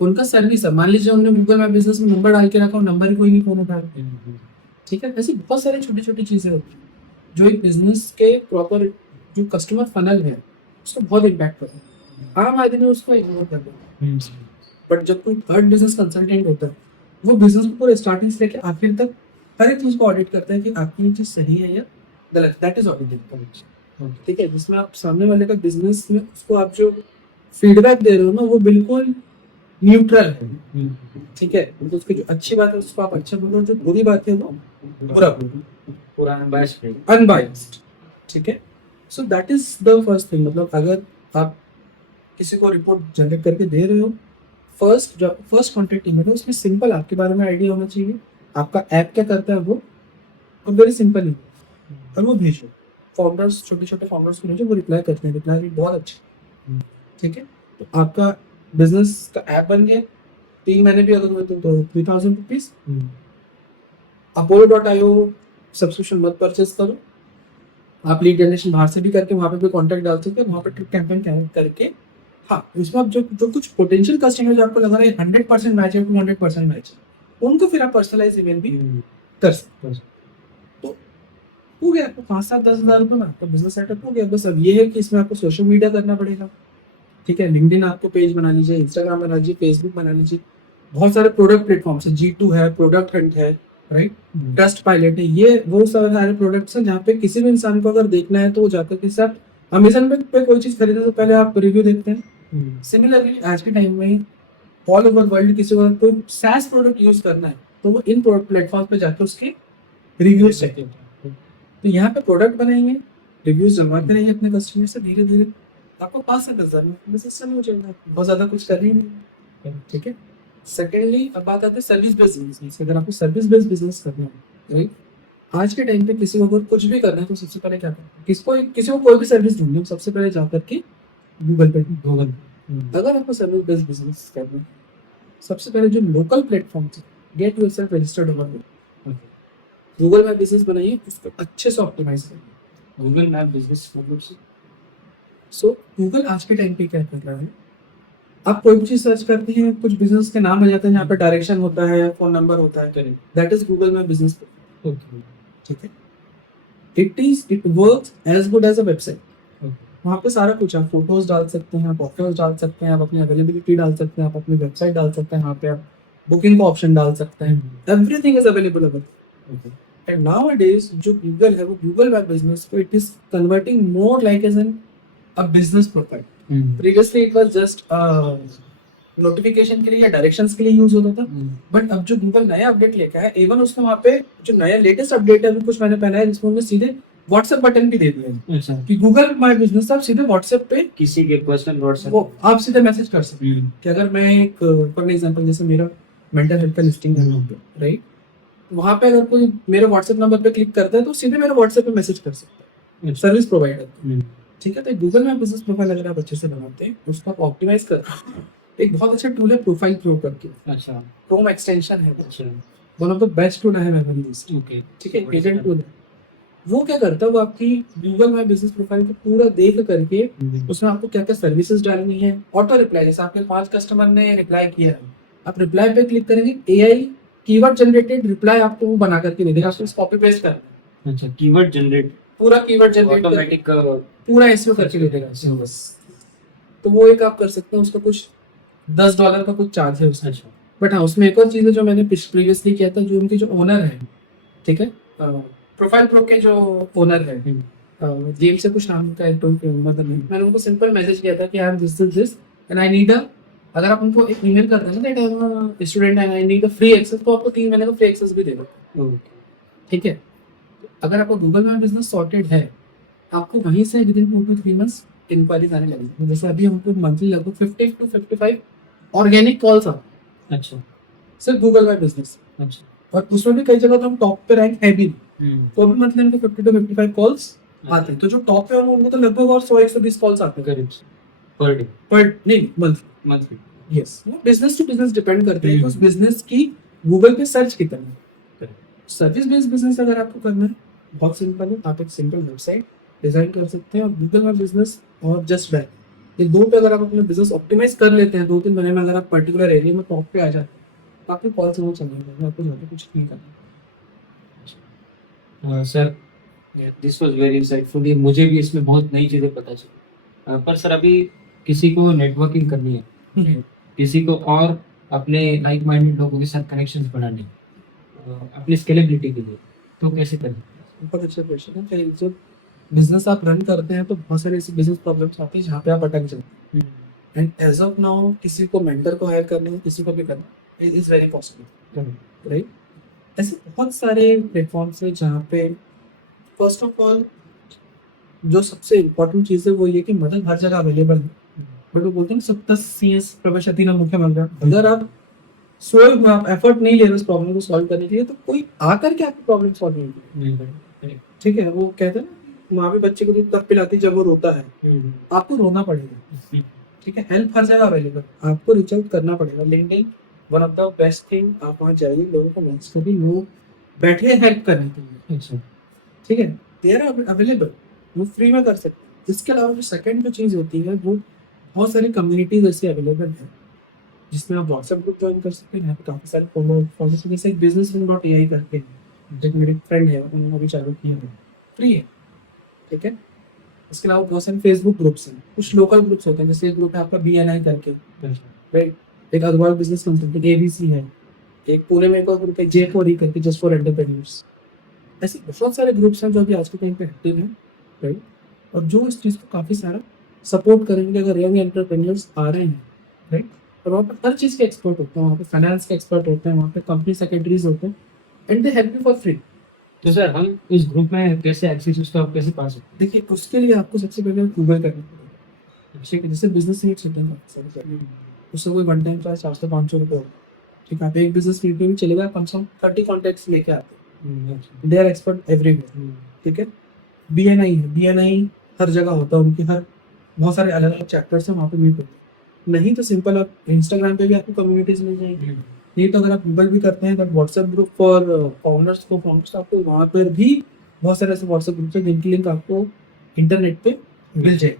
उनका सर्विस है, मान लीजिए उन्होंने गूगल मैप बिजनेस में नंबर डाल के रखा और नंबर ही कोई नहीं फोन उठा रहा। ठीक है, ऐसी बहुत सारी छोटी छोटी चीजें होती हैं जो एक बिजनेस के प्रॉपर जो कस्टमर फनल है उसको बहुत इम्पैक्ट करता है। आम आदमी उसको इग्नोर कर देता है, बट जब कोई थर्ड बिजनेस कंसल्टेंट होता है वो बिजनेस को पूरे स्टार्टिंग से लेकर आखिर तक हर एक चीज को ऑडिट करता है कि आपकी ये चीज सही है या गलत। That is auditing. ठीक है, जिसमें आप सामने वाले का बिजनेस में उसको आप जो फीडबैक दे रहे हो ना वो बिल्कुल न्यूट्रल है। ठीक है, मतलब उसकी जो अच्छी बात है उसको आप अच्छा बोलो, जो बुरी बात है वो बुरा बोलो, पूरा अनबायस्ड। ठीक है, so that is the first thing. मतलब अगर आप किसी को रिपोर्ट जनरेट करके दे रहे हो, फर्स्ट कॉन्टेक्ट ईमेल है उसमें सिंपल आपके बारे में आइडिया होना चाहिए, आपका ऐप क्या करता है वो, और वेरी सिंपल ही, और वो भेजो। फाउंडर्स, छोटे छोटे फाउंडर्स को भेजो, वो रिप्लाई करते हैं, रिप्लाई भी बहुत अच्छे। ठीक है, तो आपका बिजनेस का ऐप बन गया, 3 महीने भी अगर हुए तो 3000 रुपीज। Apollo.io सब्सक्रिप्शन मत परचेस करो, आप लीड जनरेशन बाहर से भी करके वहाँ पे भी कॉन्टैक्ट डाल सकते हैं, वहाँ पे ट्रिप कैंपेन करके। हाँ, उसमें आप जो कुछ पोटेंशियल कस्टमर जो आपको लग रहा है 100% मैच है, 200% मैच है, उनको फिर आप पर्सनलाइज ईमेल भी कर सकते हो। तो हो गया आपको 5-7-10 हज़ार रुपये में आपका बिजनेस सेटअप हो गया। बस अब ये है कि इसमें आपको सोशल मीडिया करना पड़ेगा। ठीक है, लिंक्डइन आपको पेज बना लीजिए, इंस्टाग्राम बना लीजिए, फेसबुक बना लीजिए, बहुत सारे प्रोडक्ट प्लेटफॉर्म्स है, G2 है, प्रोडक्ट हंट है, राइट, ट्रस्ट पायलट है, ये वो सारे प्रोडक्ट्स हैं जहाँ पे किसी भी इंसान को अगर देखना है तो वो जाकर के साथ अमेजन पे कोई चीज खरीदे तो पहले आप रिव्यू देखते हैं। सिमिलरली आज के टाइम में ऑल ओवर वर्ल्ड किसी को कोई SaaS प्रोडक्ट यूज करना है तो वो इन प्रोडक्ट प्लेटफॉर्म पे जाकर उसके रिव्यूज चेक करते हैं। तो यहाँ पे प्रोडक्ट बनाएंगे, रिव्यूज जमाते रहेंगे अपने कस्टमर से, धीरे धीरे आपको 5 से 10 हज़ार में बिजनेस चालू हो जाएगा, बहुत ज्यादा कुछ कर ही नहीं, ठीक है। सेकेंडली अब बात आती है सर्विस बेस्ड बिजनेस। अगर आपको सर्विस बेस्ड बिजनेस करना है, राइट, आज के टाइम पे किसी को अगर कुछ भी करना है तो सबसे पहले क्या करना है, किसी को कोई भी सर्विस ढूंढनी हो, सबसे पहले जा करके गूगल पे गूगल। अगर आपको सर्विस बेस्ड बिजनेस करना है, सबसे पहले जो लोकल प्लेटफॉर्म है, get yourself registered over Google map business बनाइए, उसको अच्छे से ऑप्टिमाइज करिए। गूगल मैप बिजनेस मतलब से सो गूगल आज के टाइम पे क्या कर रहा है, आप कोई भी चीज सर्च करते हैं, कुछ बिजनेस के नाम आ जाते हैं, यहाँ पे डायरेक्शन होता है, फोन नंबर होता है, that is Google map business, okay, ठीक है। It works as good as a website. वहाँ पे सारा कुछ आप फोटोज डाल सकते हैं, आप ऑफर्स डाल सकते हैं, आप अपनी अवेलेबिलिटी डाल सकते हैं, आप अपनी वेबसाइट डाल सकते हैं, वहाँ पे आप बुकिंग का ऑप्शन डाल सकते हैं, everything is available available. And nowadays जो गूगल है वो गूगल मैप बिजनेस को it is converting more like as an a business profile. Previously it was just notification के लिए या डायरेक्शंस के लिए यूज होता था, बट अब जो गूगल नया अपडेट लेकर आया, इवन उसने वहाँ पे जो नया लेटेस्ट अपडेट है अभी कुछ महीने पहले है, जिसमें उन्होंने सीधे व्हाट्सएप बटन भी दे दिया है अच्छा, कि गूगल माय बिजनेस आप सीधे व्हाट्सएप पे किसी के पर्सनल व्हाट्सएप वो आप सीधे मैसेज कर सकते हैं कि अगर मैं एक फॉर एग्जांपल जैसे मेरा मेंटल हेल्थ का लिस्टिंग है वहाँ पे, राइट, वहाँ पे अगर कोई मेरे व्हाट्सएप नंबर पे क्लिक करता है तो सीधे मेरे व्हाट्सएप पे मैसेज कर सकता है सर्विस प्रोवाइडर, ठीक है। तो गूगल मैप बिजनेस प्रोफाइल अगर आप अच्छे से बनाते हैं, उसको आप ऑप्टिमाइज करते हैं, एक बहुत अच्छा टूल है प्रोफाइल प्रो करके, अच्छा, क्रोम एक्सटेंशन है, अच्छा, one of the best tool I have ever used, okay, ठीक है, एजेंट टूल। वो क्या करता है, वो आपकी गूगल माय बिजनेस प्रोफाइल को पूरा देख करके उसमें आपको क्या क्या सर्विसेज डालनी है, ऑटो रिप्लाई, जैसे आपके 5 कस्टमर ने रिप्लाई किया है, आप रिप्लाई पे क्लिक करेंगे, एआई कीवर्ड जनरेटेड रिप्लाई आपको वो बना करके दे देगा, आपको कॉपी पेस्ट करना है, अच्छा, कीवर्ड जनरेट, पूरा कीवर्ड जनरेट ऑटोमेटिक पूरा एसईओ करके दे देगा बस। तो वो एक आप कर सकते हैं, उसका कुछ $10 का कुछ चार्ज है उसका। अच्छा, बट हाँ, उसमें एक और चीज़ है जो मैंने प्रीवियसली किया था, जो उनकी जो ओनर है, ठीक है, प्रोफाइल प्रो के जो ओनर है, जेम से कुछ नाम का मतलब नहीं, मैंने उनको सिंपल मैसेज किया था कि I am this and I need अगर आप उनको एक ईमेल करते हैं ना that I am a student and I need a free access, तो आपको 3 महीने का फ्री एक्सेस भी देगा, ठीक है। अगर आपको गूगल मैप बिजनेस सॉर्टेड है, आपको वहीं से विदिन 2 to 3 मंथ्स इंक्वायरीज आने लगेगी। जैसे अभी हमको मंथली लगभग 50 to 55 ऑर्गेनिक कॉल्स आते, अच्छा, सिर्फ गूगल मैप बिजनेस, अच्छा, और उसमें भी कई जगह तो हम टॉप पे रैंक है भी, तो भी मतलब इनको 50 to 55 कॉल्स आते हैं। तो जो टॉप पे उनको तो लगभग और 100-120 कॉल्स आते हैं करीब पर डे, पर नहीं मंथली, यस। वो बिजनेस टू बिजनेस डिपेंड करते हैं कि उस बिजनेस की गूगल पे सर्च कितना है। सर्विस बेस्ड बिजनेस अगर आपको करना है, बहुत सिंपल है, आप एक सिंपल वेबसाइट डिजाइन कर सकते हैं और गूगल मैप बिजनेस और जस्ट बैक, ये दो पे अगर आप अपना बिजनेस ऑप्टिमाइज कर लेते हैं, 2-3 महीने में अगर आप पर्टिकुलर एरिया में टॉप पे आ जाते हैं, तो आपके कॉल से वो चलेगा, आपको ज़्यादा कुछ नहीं करना। Sir this was very insightful, ये मुझे भी इसमें बहुत नई चीज़ें पता चली। पर सर अभी किसी को नेटवर्किंग करनी है, किसी को और अपने लाइक माइंडेड लोगों के साथ कनेक्शंस बनाने, अपनी स्केलेबिलिटी के लिए, तो कैसे करें? बहुत अच्छा क्वेश्चन है। कई जब बिजनेस आप रन करते हैं तो बहुत सारे ऐसी बिजनेस प्रॉब्लम्स आती है जहाँ पे आप अटक जाते हैं, एंड एज ऑफ नाउ किसी को मेंटर को हायर करना है, किसी को भी करना इज वेरी पॉसिबल, राइट। ऐसे बहुत सारे प्लेटफॉर्म्स हैं जहाँ पे फर्स्ट ऑफ ऑल जो सबसे इम्पोर्टेंट चीज़ है वो ये कि मदद हर जगह अवेलेबल है, बट वो बोलते हैं सप्तस CS प्रवेशति न मुख्य मंत्र। अगर आप सोल्व आप एफर्ट नहीं ले रहे उस प्रॉब्लम को सॉल्व करने के लिए, तो कोई आकर के आपकी प्रॉब्लम सॉल्व नहीं करेगा, ठीक है। वो कहते हैं ना, माँ भी बच्चे को दूध तब पिलाती जब वो रोता है, आपको रोना पड़ेगा, ठीक है। हेल्प हर जगह अवेलेबल, आपको रिच आउट करना पड़ेगा। LinkedIn one of the best thing, आप वहाँ जाइए, लोगों को मैच करिए, लोग बैठे हैं हेल्प करने के लिए, अच्छा, ठीक है, दे आर अवेलेबल, वो फ्री में कर सकते हैं। इसके अलावा जो सेकंड जो चीज़ होती है, वो बहुत सारी कम्युनिटीज ऐसी अवेलेबल है जिसमें आप व्हाट्सएप ग्रुप ज्वाइन कर सकते हैं, यहाँ पे काफ़ी सारे फॉलोअर्स, जैसे एक businessroom.ai करके जो मेरे फ्रेंड है उन्होंने अभी चालू किया है, फ्री है, ठीक है। इसके अलावा बहुत सारे फेसबुक ग्रुप्स हैं, कुछ लोकल ग्रुप्स होते हैं, जैसे एक ग्रुप है आपका BNI करके, राइट, एक अग्रवाल बिजनेस कंसल्टेंट ABC है, एक पुणे में एक और ग्रुप है J4E करके, जस्ट फॉर एंटरप्रेन्योर्स। ऐसे बहुत सारे ग्रुप्स हैं जो अभी आज के टाइम पे एक्टिव हैं, राइट, और जो इस चीज़ को काफ़ी सारा सपोर्ट करेंगे। अगर यंग एंटरप्रेन्योर्स आ रहे हैं, राइट, और वहाँ पर हर चीज़ के एक्सपर्ट होते हैं, वहाँ पे फाइनेंस के एक्सपर्ट होते हैं, वहाँ पे कंपनी सेक्रेटरीज होते हैं, and they help you for free. तो सर हम इस ग्रुप में कैसे एक्सेस उसका कैसे पा सकते देखिए, उसके लिए आपको सबसे पहले गूगल करना पड़ेगा, ठीक है, जैसे बिजनेस मीट्स होते हैं ना, उससे कोई वन टाइम चार्ज 400-500 रुपये हो, ठीक है, आप एक बिजनेस मीट में भी चलेगा, कम से कम 30 कॉन्टेक्ट्स लेके आते हैं, दे आर एक्सपर्ट एवरीवेयर, ठीक है। BNI है, BNI हर जगह होता है, उनकी हर बहुत सारे अलग अलग चैप्टर्स हैं, वहाँ पे मीट होते हैं। नहीं तो सिंपल आप इंस्टाग्राम पे भी आपको कम्युनिटीज मिल जाएंगी, नहीं तो अगर आप गूगल भी करते हैं तो व्हाट्सएप ग्रुप फॉर फाउंडर्स को फाउंडर्स, आपको वहाँ पर भी बहुत सारे ऐसे व्हाट्सएप ग्रुप है जिनकी लिंक आपको इंटरनेट पे मिल जाएगी।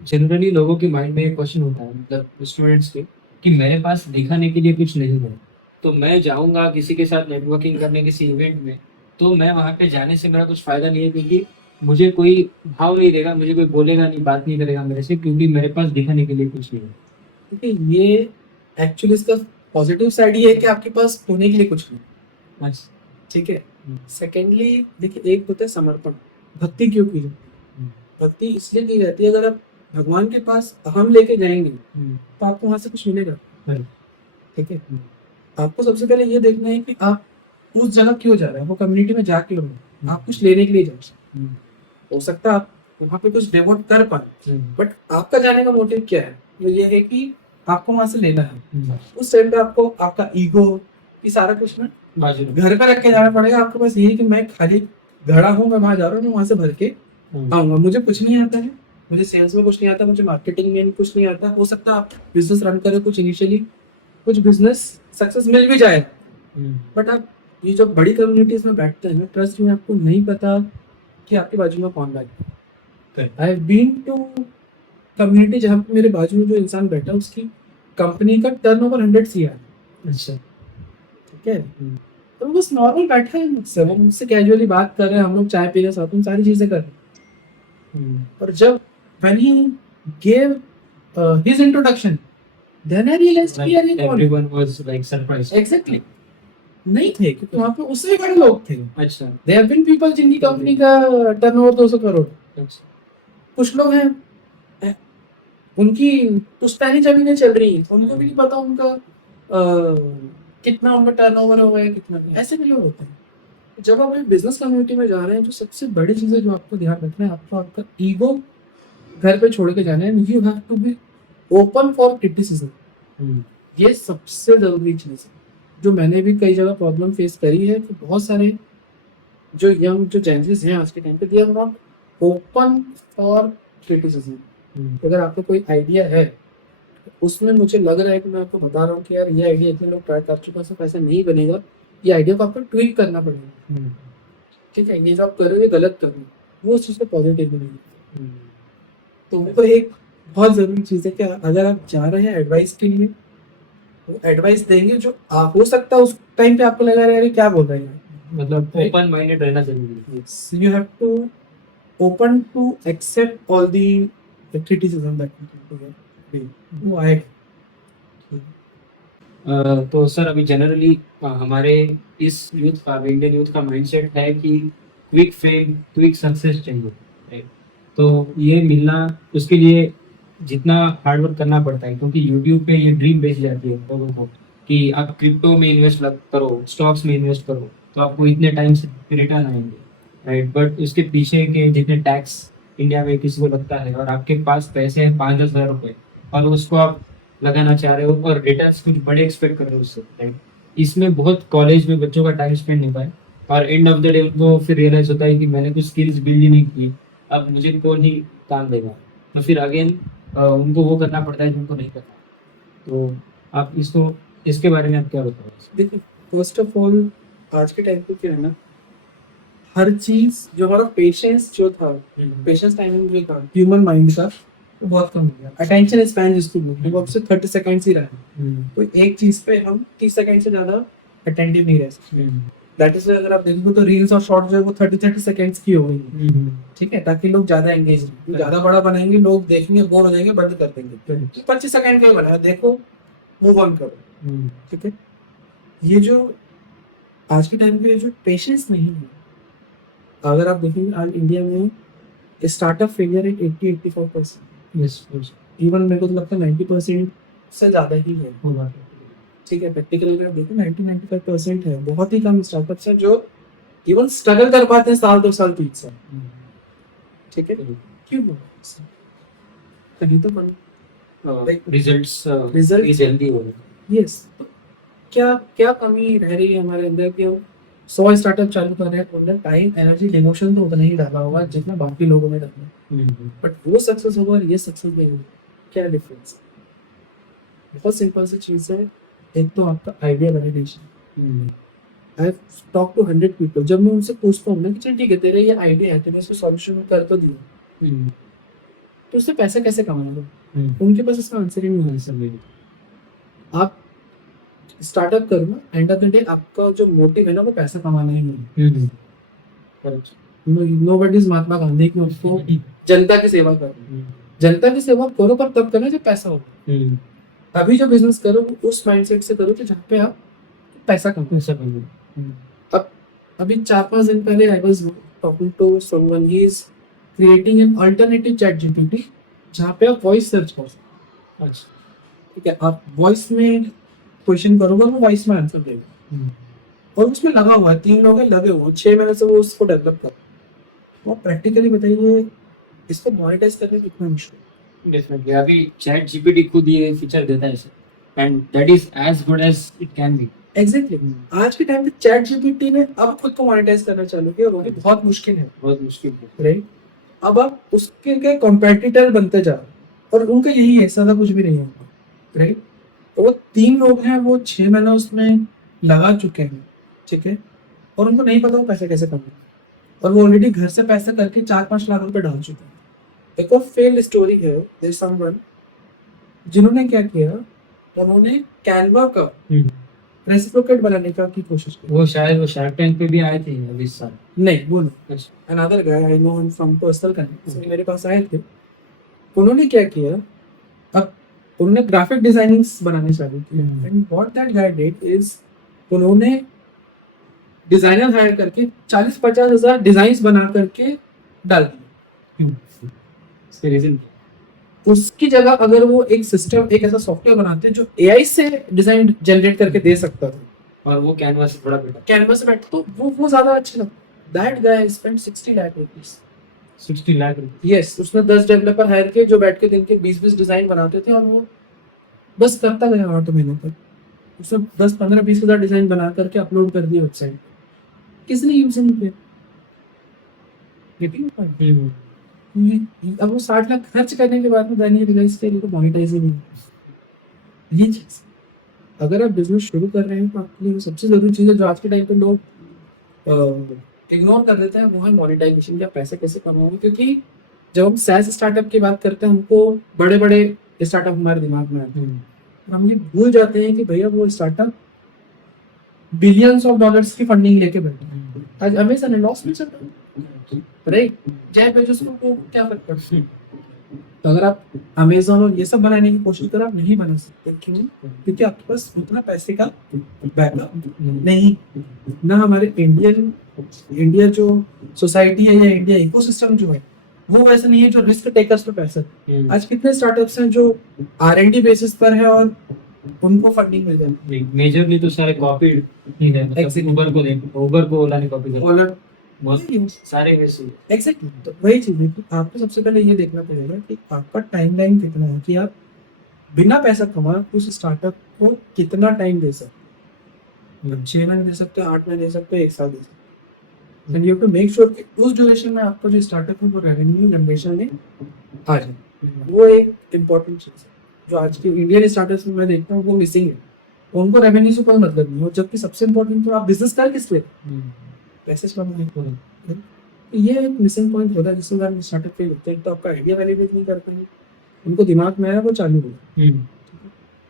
जनरली लोगों के माइंड में एक क्वेश्चन होता है, मतलब स्टूडेंट्स के, कि मेरे पास दिखाने के लिए कुछ नहीं है, तो मैं जाऊंगा किसी के साथ नेटवर्किंग करने किसी इवेंट में, तो मैं वहाँ पे जाने से मेरा कुछ फायदा नहीं है, क्योंकि मुझे कोई भाव नहीं देगा, मुझे कोई बोलेगा नहीं, बात नहीं करेगा मेरे से, क्योंकि मेरे पास दिखाने के लिए कुछ नहीं है। देखिए, ये एक्चुअली इसका पॉजिटिव साइड ये है कि आपके पास होने के लिए कुछ नहीं, अच्छा। ठीक है। सेकेंडली देखिए, एक होता है समर्पण, भक्ति क्यों की जाती है? भक्ति इसलिए की जाती है, अगर आप भगवान के पास हम लेके जाएंगे तो आपको वहां से कुछ मिलेगा, ठीक है। आपको सबसे पहले ये देखना है कि आप उस जगह क्यों जा रहे हैं, वो कम्युनिटी में जा क्यों रहे हैं, आप कुछ लेने के लिए जा रहे हैं। हो सकता है आप वहाँ पे कुछ डेवोट कर पाए, बट आपका जाने का मोटिव क्या है, वो ये है कि आपको वहां से लेना है। उस टाइम पे आपको आपका ईगो, ये सारा कुछ ना घर पे रख के जाना पड़ेगा। आपके पास ये है कि मैं खाली घड़ा हूँ, मैं वहां जा रहा हूँ, मैं वहां से भर के आऊंगा, मुझे कुछ नहीं आता है, मुझे सेल्स में कुछ नहीं आता, मुझे मार्केटिंग में कुछ नहीं आता। हो सकता है आप बिजनेस रन करें कुछ इनिशियली, कुछ बिजनेस सक्सेस मिल भी जाए, बट आप ये जो बड़ी कम्युनिटीज में बैठते हैं ना, ट्रस्ट में आपको नहीं पता कि आपके बाजू में कौन बैठा है। I have been to community जहाँ पे मेरे बाजू में जो इंसान बैठा है उसकी कंपनी का टर्नओवर 100 CR। अच्छा। ठीक है, तो वो बस नॉर्मल बैठा है मुझसे, वो मुझसे कैजुअली बात कर रहे हैं, हम लोग चाय पी रहे हैं साथ में, सारी चीजें कर रहे हैं। और जब when he gave his introduction, then I realized कि यार ये कौन है? Everyone was like surprised. Exactly. नहीं थे, क्योंकि वहाँ पे उससे बड़े लोग थे। अच्छा। There have been people जिनकी कंपनी का टर्नओवर 200 करोड़। अच्छा। कुछ लोग हैं, उनकी पुश्तैनी जमीनें चल रही हैं, उनको भी नहीं पता उनका कितना उनका टर्नओवर हो गया, कितना नहीं। ऐसे भी लोग होते हैं। जब आप एक बिजनेस कम्युनिटी में जा रहे हैं, जो सबसे बड़ी चीज़ है जो आपको ध्यान रखना है, आपको आपका ईगो घर पे छोड़ के जाना है। You have to be open for criticism. ये सबसे जरूरी चीज़ है, जो मैंने भी कई जगह प्रॉब्लम फेस करी है, कि बहुत सारे जो यंग जो जेंजीज हैं आज के टाइम पे, they are not open for criticism. अगर आपको कोई आइडिया है, उसमें मुझे लग रहा है कि मैं आपको बता रहा हूँ कि यार ये आइडिया इतने लोग ट्राई कर चुके हैं, सिर्फ ऐसा नहीं बनेगा, ये आइडिया को आपको ट्वीक करना पड़ेगा। ठीक है, ये जो आप कर रहे हो ये गलत कर रहे हो, वो उस चीज़ को पॉजिटिव बनेगी। तो वो एक बहुत ज़रूरी चीज़ है कि अगर आप जा रहे हैं एडवाइस के लिए, वो एडवाइस देंगे जो आप, हो सकता है उस टाइम पे आपको लगा यार क्या बोल रहे हैं, मतलब ओपन माइंडेड रहना जरूरी है। You have to open to accept all the criticism that वो आएगा। तो सर अभी जनरली हमारे इस यूथ का, इंडियन यूथ का माइंडसेट है कि क्विक फेम, क्विक सक्सेस चाहिए, राइट? तो ये मिलना, उसके लिए जितना हार्ड वर्क करना पड़ता है, क्योंकि यूट्यूब पे ये ड्रीम बेच जाती है लोगों को कि आप क्रिप्टो में इन्वेस्ट करो, स्टॉक्स में इन्वेस्ट करो, तो आपको इतने टाइम से रिटर्न आएंगे, राइट? बट इसके पीछे के जितने टैक्स इंडिया में किसी को लगता है, और आपके पास पैसे हैं 5-10 हज़ार रुपये, और उसको आप लगाना चाह रहे हो और रिटर्न्स कुछ बड़े एक्सपेक्ट कर रहे हो उससे, राइट? इसमें बहुत कॉलेज में बच्चों का टाइम स्पेंड नहीं पाए, और एंड ऑफ द डे उनको फिर रियलाइज होता है कि मैंने कुछ स्किल्स बिल्ड ही नहीं की, अब मुझे कौन ही काम देगा, तो फिर अगेन उनको वो करना पड़ता है जिनको नहीं करना। तो आप इसको, इसके बारे में आप क्या बताओगे? देखिए, फर्स्ट ऑफ ऑल आज के टाइम पे क्या है ना, हर चीज जो हमारा पेशेंस जो था, पेशेंस टाइमिंग जो था ह्यूमन माइंड का, वो बहुत कम हो गया। अटेंशन स्पैन जिसको बोलते हैं, वो अब से 30 सेकंड्स ही रहा है। कोई एक चीज पे हम 30 सेकंड से ज्यादा अटेंटिव नहीं रह सकते। दैट इज अगर आप देखोगे तो रील्स और शॉर्ट जो है वो 30 सेकंड्स की हो गई, ठीक है, ताकि लोग ज्यादा एंगेज रहें। ज्यादा बड़ा बनाएंगे, लोग देखेंगे, बोर हो जाएंगे, बंद कर देंगे। 25 सेकंड का ही बनाया, देखो, मूव ऑन करो, ठीक है। ये जो आज के टाइम पे जो पेशेंस नहीं है, अगर आप देखेंगे आज इंडिया में स्टार्टअप फेलियर रेट 80-84%, इवन मेरे को तो लगता है 90% से ज्यादा ही है, ठीक है। प्रैक्टिकली अगर देखो 90-95% है, बहुत ही कम स्टार्टअप्स हैं जो इवन स्ट्रगल कर पाते हैं 1-2 साल 3 साल, ठीक है। क्यों? कहीं तो बन Like- रिजल्ट्स Results- जल्दी हो रहे यस। तो क्या क्या कमी रह रही है हमारे अंदर कि हम 100 स्टार्टअप चालू कर रहे हैं, उन्होंने टाइम एनर्जी इमोशन तो उतना ही डाला होगा जितना बाकी लोगों ने डाला, हैं। बट वो सक्सेस होगा और ये सक्सेस नहीं होगा, क्या डिफरेंस? बहुत सिंपल सी चीज़ है। एक तो आपका idea validation. I have talk to 100 people, जब मैं उनसे पूछता हूँ ना कि चल ठीक है तेरा ये आइडिया है, तूने इसको सॉल्यूशन कर तो दिया, तो उससे पैसा कैसे कमाएगा? उनके पास इसका आंसर ही नहीं है सर। आप स्टार्टअप करो ना, एंड ऑफ द डे आपका जो मोटिव है ना वो पैसा कमाना ही नहीं। नोबडी इज महात्मा गांधी कि उसको जनता की सेवा करो। जनता की सेवा करो पर तब करना जब पैसा हो। अभी जो बिजनेस करो वो उस माइंडसेट से करो कि जहाँ पे आप पैसा कमाओ। अब अभी 4-5 दिन पहले I was talking to someone, he is creating an alternative chat GPT जहाँ पे आप वॉइस सर्च कर सकते हो। अच्छा ठीक है, आप वॉइस में क्वेश्चन करोगे वो वॉइस में आंसर देगा, और उसमें लगा हुआ है 3 लोग हैं लगे हुए 6 महीने से वो उसको डेवलप कर। वो प्रैक्टिकली बताइए इसको मोनेटाइज करने कितना मुश्किल? डेफिनेटली अभी चैट जीपीटी खुद ये फीचर देता है sir, and that is as good as it can be. Exactly आज के टाइम पे चैट जीपीटी ने अब खुद को मोनेटाइज करना चालू किया, वो भी बहुत मुश्किल है, बहुत मुश्किल है। राइट? अब आप उसके के कॉम्पिटिटर बनते जा रहे हो, और उनका यही है, ज्यादा कुछ भी नहीं है, राइट? वो 3 लोग हैं, वो 6 महीना उसमें लगा चुके हैं, ठीक है, और उनको नहीं पता वो पैसे कैसे कमाए, और वो ऑलरेडी घर से पैसा करके 4-5 लाख रुपए डाल चुके हैं। एक और फेल स्टोरी है, देयर समवन जिन्होंने क्या किया, उन्होंने कैनवा का रेसिप्रोकेट बनाने का की कोशिश की। वो शायद वो शार्क टैंक पे भी आए थे अभी इस साल। नहीं वो नहीं, another guy I know him from personal connect, मेरे पास आए थे। उन्होंने क्या किया, अब उन्होंने ग्राफिक डिजाइनिंग्स बनाने चालू किया, and what that guy did is उन्होंने डिजाइनर हायर करके 40-50 हजार डिजाइन्स बना करके डाल दिए। इसके रीजन उसकी जगह अगर वो एक सिस्टम, एक ऐसा सॉफ्टवेयर बनाते जो एआई से डिजाइन जनरेट करके दे सकता था, और वो कैनवास से थोड़ा बेटर कैनवस से बैठ, तो वो ज्यादा अच्छा लगता। That guy spend 60 lakh rupees. 60 lakh रुपए। यस, उसने 10 डेवलपर हायर किए जो बैठ के दिन के 20-20 डिजाइन बनाते थे, और वो बस करता गया 8 महीनों तक। उसने 10-15-20 हजार डिजाइन बना करके अपलोड कर दिए वेबसाइट। किसने यूज नहीं किया? Getting the point? अब वो 60 लाख खर्च करने के बाद में देन ये रियलाइज किया तो मोनेटाइज ही नहीं है। ये चीज, अगर आप बिजनेस शुरू कर रहे हैं तो आपके लिए सबसे जरूरी चीज है जो आज के टाइम पे लोग इग्नोर कर देते हैं, वो है मोनेटाइजेशन, या पैसे कैसे कमाओगे। क्योंकि जब हम सैस स्टार्टअप की बात करते हैं, हमको बड़े बड़े स्टार्टअप हमारे दिमाग में आते हैं, और हम ये भूल जाते हैं कि भैया वो स्टार्टअप बिलियंस ऑफ डॉलर्स की फंडिंग लेके बैठे हैं। आज अमेज़न है लॉस में चल रहा है, राइट? जेफ बेजोस को क्या फर्क पड़ता है? तो अगर आप अमेज़न और ये सब बनाने की कोशिश करो, आप नहीं बना सकते। क्यों? क्योंकि आपके पास उतना पैसे का बैकअप नहीं, ना हमारे इंडिया जो सोसाइटी है या इंडिया इकोसिस्टम जो है वो वैसा नहीं है जो रिस्क टेकर्स पे पैसा। आज कितने स्टार्टअप्स हैं जो R&D बेसिस पर है और उनको फंडिंग मिल जाती है। मेजरली तो सारे कॉपी ही है, मतलब उबर को देखो, उबर को ओला ने कॉपी किया, ओला बहुत सारे वैसे। एग्जैक्टली, तो वही चीज है कि आपको सबसे पहले ये देखना पड़ेगा कि आपका टाइमलाइन कितना है, कि आप बिना पैसा कमाए उस स्टार्टअप को कितना टाइम दे सकते हो। 6 महीने दे सकते हो, 8 महीने दे सकते हो, 1 साल दे सकते हो। And you have to make sure कि उस ड्यूरेशन में आपका जो स्टार्टअप है वो रेवेन्यू जनरेशन में आ जाए। वो एक इम्पोर्टेंट चीज है जो आज के इंडियन स्टार्टअप्स में मैं देखता हूँ वो मिसिंग है। उनको रेवेन्यू से कोई मतलब नहीं हो, जबकि सबसे इम्पोर्टेंट तो आप बिजनेस कर किस लिए, पैसे कमाने के लिए। ये एक मिसिंग पॉइंट होता है जिसके कारण स्टार्टअप फेल होते हैं। तो आपका आइडिया वैलिडेट नहीं कर पाएंगे, उनको दिमाग में आया वो चालू होगा।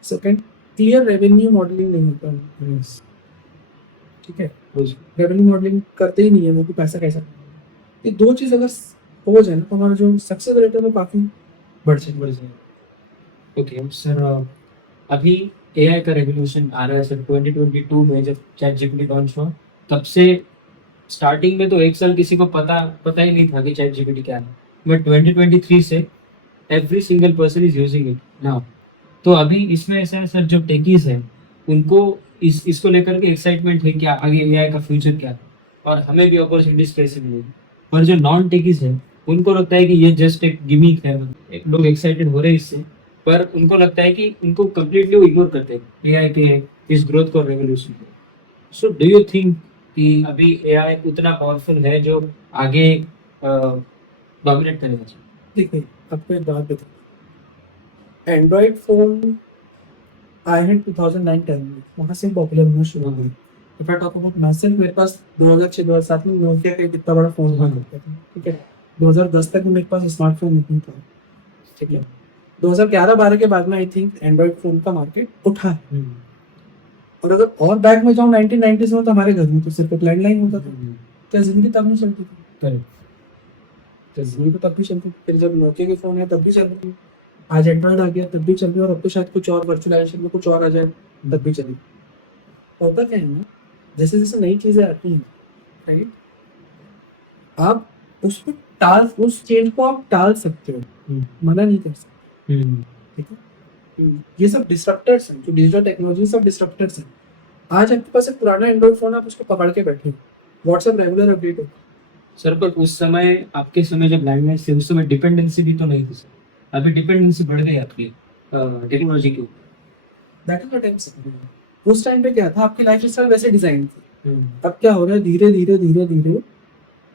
सेकंड, क्लियर रेवेन्यू मॉडलिंग नहीं होता है, ठीक है? रेवेन्यू मॉडलिंग करते ही नहीं है वो कि पैसा कैसा। ये 2 चीज अगर हो जाए ना तो हमारा जो सक्सेस रेट है वो काफी बढ़ जाए। ओके सर, अभी एआई का रेवोल्यूशन आ रहा है सर। 2022 में जब चैट जीपीटी लॉन्च हुआ, तब से स्टार्टिंग में तो 1 साल किसी को पता ही नहीं था कि चैट जीपीटी क्या है, बट 2023 से every single person is using it now. तो अभी इसमें ऐसा है सर, जो टेकीज है उनको इसको लेकर के एक्साइटमेंट है कि आगे एआई का फ्यूचर क्या है और हमें भी अपॉर्चुनिटीज कैसे मिलेगी। पर जो नॉन टेकीज है उनको लगता है कि ये जस्ट एक गिमिक है, एक लोग एक्साइटेड हो रहे हैं इससे, पर उनको लगता है कि उनको कम्प्लीटली इग्नोर करते हैं एआई के इस ग्रोथ को, रेवोल्यूशन को। सो डू यू थिंक कि अभी एआई उतना पावरफुल है जो आगे डोमिनेट करेगा? देखिए, आपको एक बात बताऊं, एंड्रॉइड फोन आए हैं 2009-10 में, वहाँ से पॉपुलर होना शुरू हो गए। If I talk about message, मेरे पास 2006-2007 में नोकिया का कितना बड़ा फोन हुआ करता था, ठीक है। 2010 तक में मेरे पास स्मार्टफोन नहीं था, ठीक है। 2011-12 के बाद में आई थिंक एंड्रॉइड फोन का मार्केट उठा है। और अगर और बैक में जाऊँ 1990s में, तो हमारे घर में तो सिर्फ एक लैंडलाइन होता था, क्या जिंदगी तब नहीं चलती थी? तो जिंदगी तो तब भी चलती थी। फिर जब नोकिया के फोन है तब भी चलती थी, आज एंड्रॉइड आ गया तब भी चल रही है, और अब तो शायद कुछ और वर्चुअलाइजेशन में कुछ और आ जाए तब भी चलेगी। होता क्या है ना, जैसे जैसे नई चीजें आती हैं, राइट, आप उसको टाल, उस चेंज को आप टाल सकते हो, मना नहीं कर सकते, ठीक है। ये सब डिसरप्टर्स हैं, जो डिजिटल टेक्नोलॉजी सब डिसरप्टर्स हैं। आज आपके पास एक पुराना एंड्रॉइड फोन, आप उसको पकड़ के बैठे, व्हाट्सएप रेगुलर अपडेट हो। सर पर उस समय, आपके समय जब लैंडलाइन थी उस समय डिपेंडेंसी भी तो नहीं थी सर, अभी डिपेंडेंसी बढ़ गई आपकी टेक्नोलॉजी के ऊपर। That is the time. उस टाइम पे क्या था, आपकी लाइफ स्टाइल वैसे डिजाइन थी। अब क्या हो रहा है, धीरे धीरे धीरे धीरे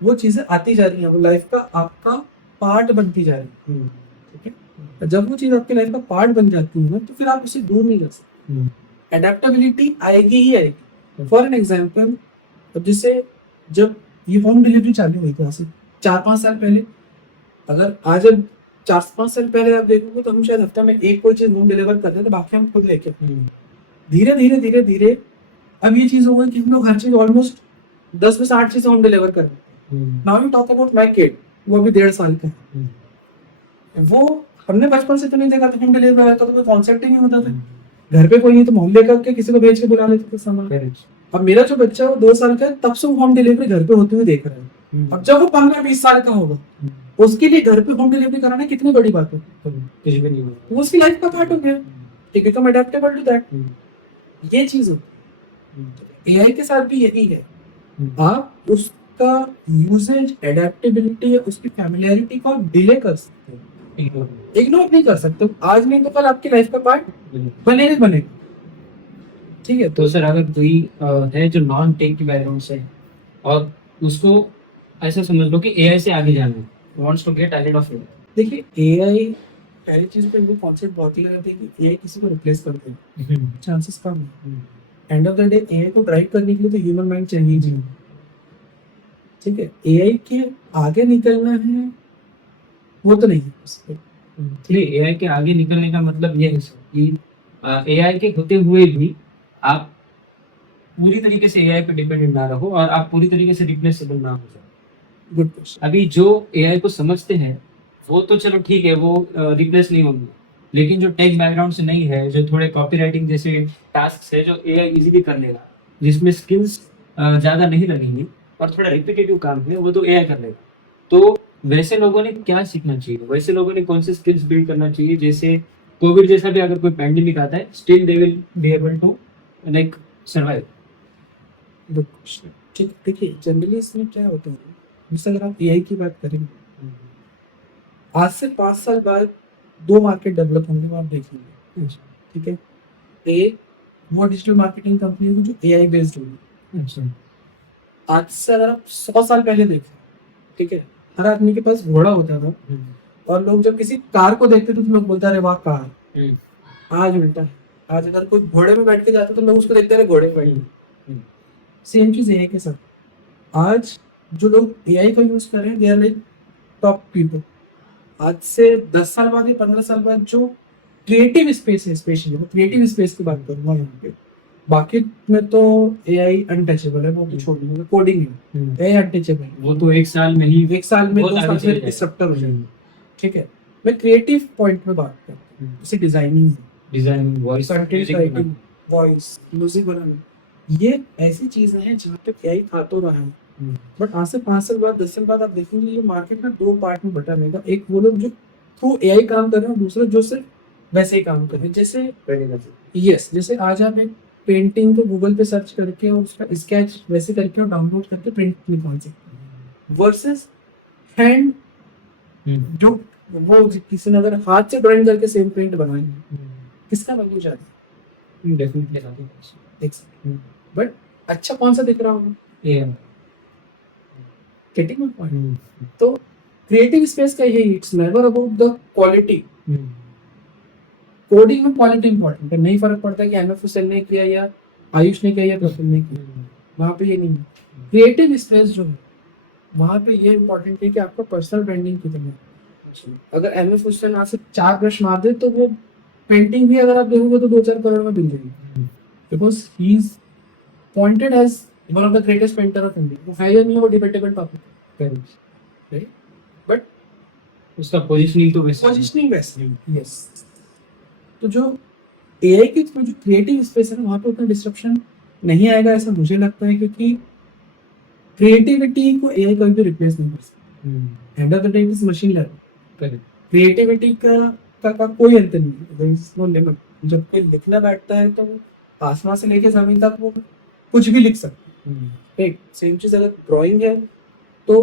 वो चीजें आती जा रही हैं, वो लाइफ का आपका पार्ट बनती जा रही है, ठीक है। जब वो चीज आपकी लाइफ का पार्ट बन जाती है ना, तो फिर आप उसे दूर नहीं कर सकते। एडेप्टेबिलिटी आएगी ही आएगी। फॉर एन एग्जाम्पल, अब जैसे जब ये होम डिलीवरी चालू हुई थी, आज से 4-5 साल पहले, अगर आज अब 4-5 साल पहले आप देखोगे तो हम शायद हफ्ते में एक कोई चीज होम डिलीवर करते थे, तो बाकी हम खुद लेके। धीरे धीरे धीरे धीरे अब ये चीज हो गई कि हम लोग हर चीज ऑलमोस्ट 10 में से 8 चीजें होम डिलीवर कर रहे हैं। Now you talk about my kid, वो अभी 1.5 साल का है। वो हमने बचपन से तो नहीं देखा था होम डिलीवरी होता, तो कोई कॉन्सेप्ट ही नहीं होता था। घर पे कोई नहीं तो मोहल्ले का के किसी को भेज के बुला लेते थे सामान। अब मेरा जो बच्चा वो 2 साल का है, तब से वो होम डिलीवरी घर पे होते हुए देख रहा है। अब जब वो 15-20 साल का होगा, उसके लिए घर पे होम डिलीवरी कराना कितनी बड़ी बात है। कुछ भी नहीं होगा, वो उसकी लाइफ का पार्ट हो गया, he become adaptable to that. ये चीज होती है। एआई के साथ भी यही है, आप उसका यूजेज, एडेप्टेबिलिटी, उसकी फैमिलियरिटी को डिले कर सकते हो, इग्नोर नहीं कर सकते। आज नहीं तो कल आपकी लाइफ का पार्ट बनेगा बनेगा, ठीक है। तो सर अगर कोई है जो नॉन टेक की बैकग्राउंड से है और उसको ऐसा समझ लो कि एआई से आगे जाना है, wants to get ahead of it. देखिए, एआई पहली चीज पे वो कॉन्सेप्ट बहुत ही गलत है कि एआई किसी को रिप्लेस कर दे, चांसेस कम है। End of the day AI को ड्राइव करने के लिए तो ह्यूमन माइंड चाहिए ही, ठीक है। एआई के आगे निकलना है वो तो नहीं है। नहीं, एआई के आगे निकलने का मतलब ये है सर कि एआई के होते हुए भी आप पूरी तरीके से एआई पे डिपेंडेंट ना रहो और आप पूरी तरीके से रिप्लेसेबल ना हो जाओ। Good question. अभी जो एआई को समझते हैं वो तो चलो ठीक है, वो रिप्लेस नहीं होंगे, लेकिन जो टेक बैकग्राउंड से नहीं है, जो थोड़े कॉपीराइटिंग जैसे टास्क है जो एआई इजीली कर लेगा, जिसमें स्किल्स ज़्यादा नहीं लगेंगी और थोड़ा रिपीटेटिव काम है, वो तो एआई कर लेगा। तो वैसे लोगों ने क्या सीखना चाहिए, वैसे लोगों ने कौन से स्किल्स बिल्ड करना चाहिए? जैसे कोविड जैसा भी अगर कोई पैंडेमिक आता है, still they will be able to like survive. Good question. ठीक, देखिए जनरली इसमें क्या होता है, जैसे अगर आप एआई की बात करें, आज से 5 साल बाद 2 मार्केट डेवलप होंगे, वो आप देख लेंगे, ठीक है। एक वो डिजिटल मार्केटिंग कंपनी होगी जो एआई बेस्ड होगी। आज से अगर आप 100 साल पहले देखें, ठीक है, हर आदमी के पास घोड़ा होता था, और लोग जब किसी कार को देखते थे तो लोग बोलते अरे वाह कार। आज उल्टा है, आज अगर कोई घोड़े में बैठ के जाता तो लोग उसको देखते रहे घोड़े में बैठ। सेम चीज एआई के साथ। आज जो लोग एआई का यूज कर रहे हैं, they are like top people. आज से 10 साल बाद या 15 साल बाद जो क्रिएटिव स्पेस है, स्पेशली मैं क्रिएटिव स्पेस की बात करूंगा यहाँ पे, बाकी में तो एआई अनटचेबल है, वो तो छोड़ दीजिए, कोडिंग है एआई अनटचेबल है, वो तो 1 साल में ही, 1 साल में बहुत 2 आगे साल चले में जाएगा। डिसरप्टर हो जाएगा, ठीक है। मैं क्रिएटिव पॉइंट में बात करता हूँ, जैसे designing, design, voice, content writing, voice, music बनाना, ये ऐसी चीजें हैं जहाँ पे एआई आ तो रहा है। बट आज से 5 साल बाद, 10 साल बाद आप देखेंगे ये मार्केट में 2 पार्ट में बटा रहेगा। एक वो लोग जो थ्रू एआई काम कर रहे हैं, दूसरा जो सिर्फ वैसे ही काम कर रहे हैं। जैसे जैसे आज आप एक पेंटिंग को गूगल पे सर्च करके और उसका स्केच वैसे करके और डाउनलोड करके प्रिंट निकाल सकते हैं, वर्सेस हैंड जो वो किसी ने अगर हाथ से ड्राइंग करके सेम प्रिंट बनाए किसका वैल्यू ज्यादा डेफिनेटली बट अच्छा कौन सा दिख रहा होगा गेटिंग माय पॉइंट तो क्रिएटिव स्पेस का यही it's never about the quality coding में क्वालिटी इंपॉर्टेंट है नहीं फर्क पड़ता कि एमएफ हुसैन ने किया या आयुष ने किया या प्रफुल्ल ने किया वहां पे ये नहीं है क्रिएटिव स्पेस जो है वहां पे ये इंपॉर्टेंट है कि आपका पर्सनल ब्रांडिंग कितना है अगर एमएफ हुसैन आज से 4 ब्रश मार दे तो वो पेंटिंग भी अगर आप देखोगे तो 2-4 करोड़ में बिक जाएगी because he is pointed as one of the greatest painter of India वो है या नहीं वो डिबेटेबल टॉपिक राइट बट उसका पोजीशनिंग तो वैसा पोजिशनिंग वैसे यस तो जो एआई के थ्रू जो क्रिएटिव स्पेस है ना वहाँ पे उतना डिस्ट्रप्शन नहीं आएगा ऐसा मुझे लगता है क्योंकि क्रिएटिविटी को एआई कभी भी रिप्लेस नहीं कर सकता end of the day is machine learning creativity का कोई अंत नहीं है देयर इज नो लिमिट जब कोई लिखना बैठता है तो वो आसमान से लेके जमीन तक वो कुछ भी लिख सकता है एक सेम चीज अगर ड्राइंग है तो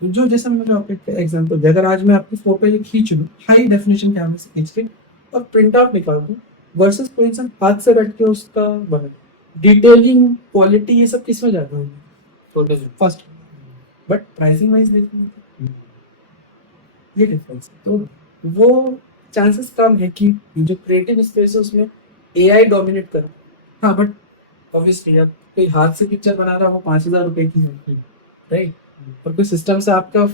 जो जैसे मैंने आपको एग्जांपल दिया अगर आज मैं आपकी फोटो ये खींच लूँ हाई डेफिनेशन कैमरे से खींच के और प्रिंट आउट निकाल दूँ वर्सेस कोई इंसान हाथ से बैठ के उसका बना डिटेलिंग क्वालिटी ये सब किस में जाता है photo first but pricing wise देखिए ये डिफरेंस है तो वो चांसेस कम है कि जो क्रिएटिव स्पेस है उसमें एआई डोमिनेट करे हाँ बट ऑब्वियसली अब कोई हाथ से पिक्चर बना रहा हो 5,000 रुपए की है राइट और कोई सिस्टम से आपका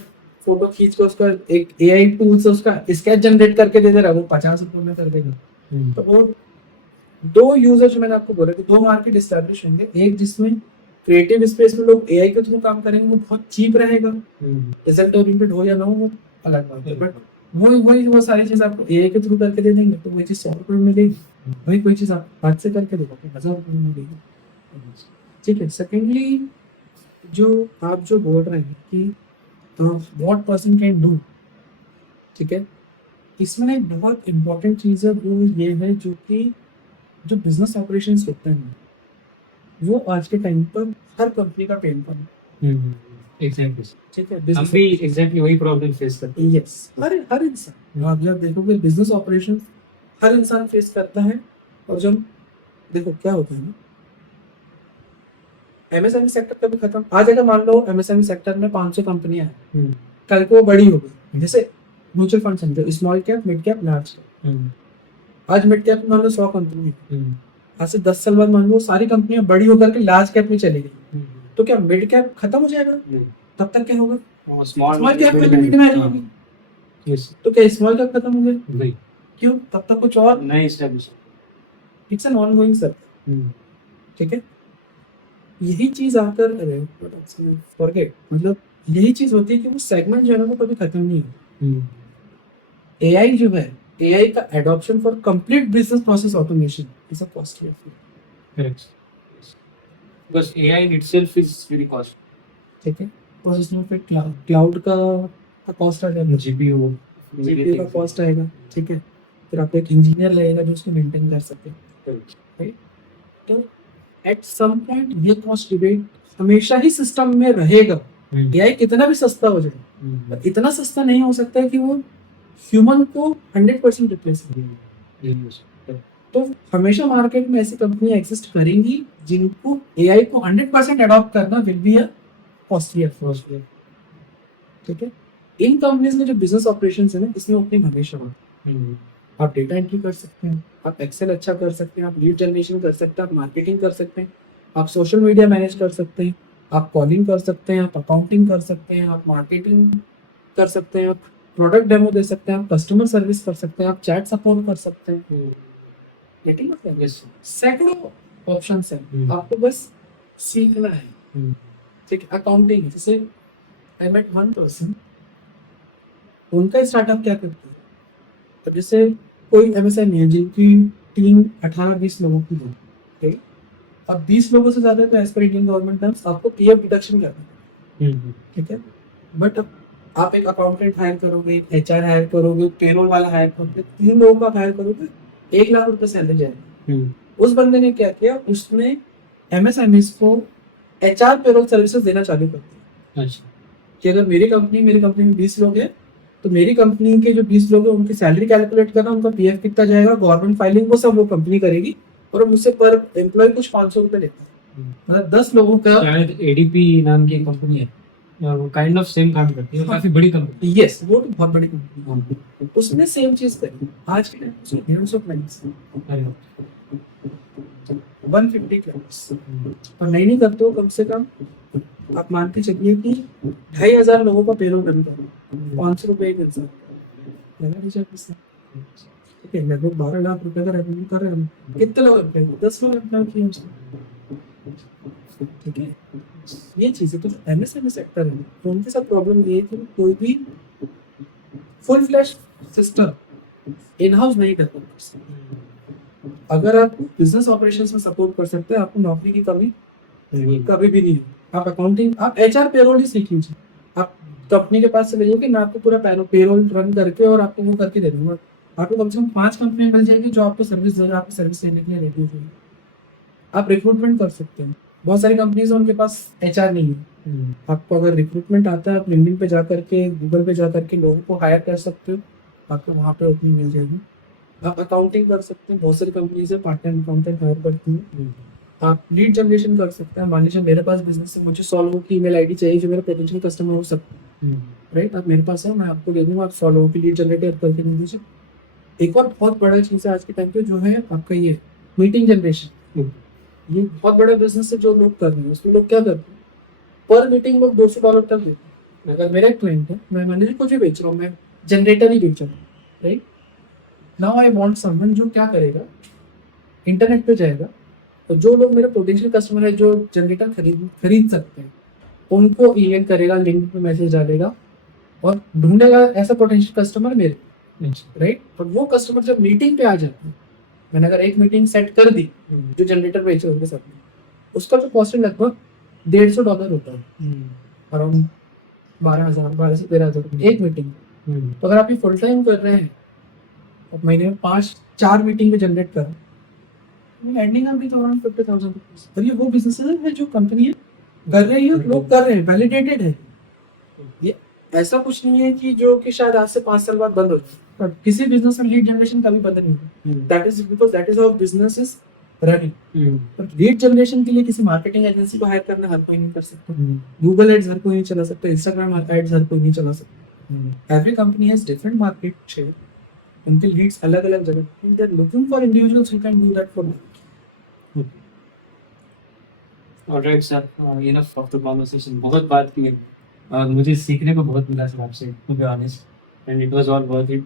फोटो खींच के उसका एक एआई टूल से उसका स्केच जनरेट करके दे दे रहा है वो 50 रुपए में कर देगा तो वो दो यूजर जो मैंने आपको बोला कि दो मार्केट एस्टैब्लिश होंगे एक जिसमें क्रिएटिव स्पेस में लोग एआई के थ्रू काम करेंगे वो बहुत चीप रहेगा रिजल्ट ओरिएंटेड हो या ना हो वो अलग बात है बट वो सारी चीज आपको एआई के थ्रू करके दे देंगे तो वही चीज 100 रुपए में मिलेगी वही कोई चीज आप हाथ से करके देखो 1,000 रुपए में मिलेगी ठीक है सेकेंडली जो आप जो बोल रहे हैं कि व्हाट पर्सन कैन डू ठीक है इसमें एक बहुत इम्पोर्टेंट चीज़ है वो ये है जो कि जो बिजनेस ऑपरेशंस होते हैं वो आज के टाइम पर हर कंपनी का पेन पॉइंट एग्जैक्टली ठीक है हम भी एग्जैक्टली वही प्रॉब्लम फेस करते हैं यस हर इंसान आप जब देखोगे बिजनेस ऑपरेशंस हर इंसान फेस करता है और जब देखो क्या होता है ना एमएसएमई सेक्टर कभी खत्म आज अगर मान लो एमएसएमई सेक्टर में 500 कंपनियां हैं कल को वो बड़ी हो गई जैसे म्यूचुअल फंड समझो small cap mid cap large cap आज मिड कैप में मान लो 100 कंपनी आज से 10 साल बाद मान लो सारी कंपनियां बड़ी होकर के लार्ज कैप में चली गई तो क्या मिड कैप खत्म हो जाएगा तब तक क्या होगा स्मॉल कैप में मिड में आ जाएगी तो क्या स्मॉल कैप खत्म हो गया नहीं क्यों तब तक कुछ और नए establish it's an ongoing circle ठीक है यही चीज आकर फॉरगेट मतलब यही चीज होती है कि वो सेगमेंट जो है ना वो कभी खत्म नहीं हो एआई जो है एआई का adoption for complete business process automation is a costly correct because AI in itself is very costly ठीक है प्रोसेसिंग पे क्लाउड का कॉस्ट आ जाएगा जीपीयू का कॉस्ट आएगा ठीक है फिर आपको एक इंजीनियर लगेगा जो उसको मेंटेन कर सके राइट तो एट सम पॉइंट ये कॉस्ट डिबेट हमेशा ही सिस्टम में रहेगा एआई कितना भी सस्ता हो जाए इतना सस्ता नहीं हो सकता है कि वो ह्यूमन को 100% रिप्लेस करे तो हमेशा मार्केट में ऐसी कंपनियां एग्जिस्ट करेंगी जिनको एआई को 100% अडॉप्ट करना will be a costly effort ठीक है इन कंपनीज में जो बिजनेस ऑपरेशंस है ना इसमें ओपनिंग हमेशा होती आप डेटा एंट्री कर सकते हैं आप एक्सेल अच्छा कर सकते हैं आप लीड जनरेशन कर सकते हैं आप मार्केटिंग कर सकते हैं आप सोशल मीडिया मैनेज कर सकते हैं आप कॉलिंग कर सकते हैं आप अकाउंटिंग कर सकते हैं आप मार्केटिंग कर सकते हैं आप प्रोडक्ट डेमो दे सकते हैं आप कस्टमर सर्विस कर सकते हैं आप चैट सपोर्ट कर सकते हैं गेटिंग मतलब सैकड़ों ऑप्शंस हैं आपको बस सीखना है ठीक है अकाउंटिंग जैसे आई मेट वन पर्सन उनका स्टार्टअप क्या करती है अब जैसे कोई एमएसएमई है जिनकी टीम 18-20 लोगों की हो ठीक अब 20 लोगों से ज्यादा तो as per Indian government terms आपको पीएफ डिडक्शन करना है ठीक है बट आप एक अकाउंटेंट हायर करोगे एचआर हायर करोगे पेरोल वाला हायर करोगे 3 लोगों का हायर करोगे 1 लाख रुपए सैलरी जाएगी उस बंदे ने क्या किया उसने एमएसएमईज को एचआर पेरोल सर्विसेज देना चालू कर दिया अच्छा कि अगर मेरी कंपनी में 20 लोग हैं, तो मेरी कंपनी के जो 20 लोग हैं उनकी सैलरी कैलकुलेट करना, उनका पीएफ कितना जाएगा, गवर्नमेंट फाइलिंग, वो सब वो कंपनी करेगी, और मुझसे पर एम्प्लॉय कुछ 500 रुपये लेता है। मतलब 10 लोगों का। शायद एडीपी नाम की एक कंपनी है और वो काइंड ऑफ सेम काम करती है, काफी बड़ी कंपनी। यस, वो तो बहुत बड़ी कंपनी है, उसने सेम चीज करी। आज के टाइम में 150 क्लाइंट्स, 150 क्लाइंट्स, और नहीं करते हो, कम से कम आप मान के चलिए कि 2,500 लोगों का पेरोल रन करो, 500 रुपये ही मिल सकता है, लगा दीजिए किसने। ठीक है, लगभग 12 लाख रुपए का रेवेन्यू कर रहे हैं हम। कितने लोग एम्प्लॉय, 10 लोग एम्प्लॉय किए हमसे। ठीक है, ये चीजें तो एमएसएमई सेक्टर है, तो उनके साथ प्रॉब्लम ये है कि कोई भी full flash system in house नहीं कर सकते। अगर आप बिजनेस ऑपरेशंस में सपोर्ट कर सकते हैं, आपको नौकरी की कमी कभी भी नहीं है। आप अकाउंटिंग, आप एचआर पेरोल ही सीख लीजिए। आप कंपनी के पास चले जाइए कि मैं आपको पूरा पेरोल रन करके और आपको वो करके दे दूंगा। आपको कम से कम 5 कंपनी मिल जाएगी जो आपको सर्विस देगा, आपको सर्विस देने के लिए रेडी होगी। आप रिक्रूटमेंट कर सकते हैं, बहुत सारी कंपनीज उनके पास एचआर नहीं है। आपको अगर रिक्रूटमेंट आता है, आप लिंक्डइन पे जा करके, गूगल पे जा करके लोगों को हायर कर सकते हो, आपको वहाँ पे ओपनिंग मिल जाएगी। आप अकाउंटिंग कर सकते हैं, बहुत सारी कंपनीज है पार्ट टाइम अकाउंटेंट हायर करती हैं। आप लीड जनरेशन कर सकते हैं, मान लीजिए मेरे पास बिजनेस है, मुझे 100 लोगों की ईमेल आईडी चाहिए जो मेरा पोटेंशियल कस्टमर हो सकता है, राइट। आप मेरे पास है, मैं आपको दे दूंगा, आप 100 लोगों की लीड जनरेट करके दे दीजिए। एक और बहुत बड़ा चीज़ है आज के टाइम पे जो है आपका ये मीटिंग जनरेशन। ये बहुत बड़ा बिजनेस है जो लोग कर रहे हैं। उसमें लोग क्या करते हैं, पर मीटिंग लोग $200 तक देते हैं। अगर मेरा एक क्लाइंट है, मैं मैंने कुछ भी बेच रहा हूँ, मैं जनरेटर ही बेच रहा हूँ, right. Now I want someone जो क्या करेगा, इंटरनेट पे जाएगा, तो जो लोग मेरे पोटेंशियल कस्टमर है जो जनरेटर खरीद सकते हैं, उनको ईमेल करेगा, लिंक पे मैसेज डालेगा और ढूंढेगा ऐसा पोटेंशियल कस्टमर मेरे, राइट। और वो कस्टमर जब मीटिंग पे आ जाते हैं, मैंने अगर एक मीटिंग सेट कर दी जो जनरेटर बेच रहे हैं उनके साथ में, उसका जो कॉस्टिंग लगभग $150 होता है, अराउंड 12 से 13,000 एक मीटिंग। तो अगर आप ये फुल टाइम कर रहे हैं, आप महीने में 4 मीटिंग में जनरेट कर रहे हैं, एंडिंग अप भी तो अराउंड 50,000 रुपीज। और ये वो बिजनेस है जो कंपनी है कर रही है, लोग कर रहे हैं, वैलिडेटेड है। ये ऐसा कुछ नहीं है कि जो कि शायद आज से 5 साल बाद बंद हो जाए, पर किसी बिजनेस में लीड जनरेशन कभी बंद नहीं होगा। That is because that is how business is running. पर लीड जनरेशन के लिए किसी मार्केटिंग एजेंसी को हायर करना हर कोई नहीं कर सकता, गूगल एड्स हर कोई नहीं चला सकता, इंस्टाग्राम एड्स हर कोई नहीं चला सकता। Every company has different market share, उनके लीड्स अलग अलग जगह, they are looking for individuals who can do that for them. Alright sir, enough of the conversation, बहुत बात की है और मुझे सीखने को बहुत मिला सर आपसे, to be honest, and it was all worth it.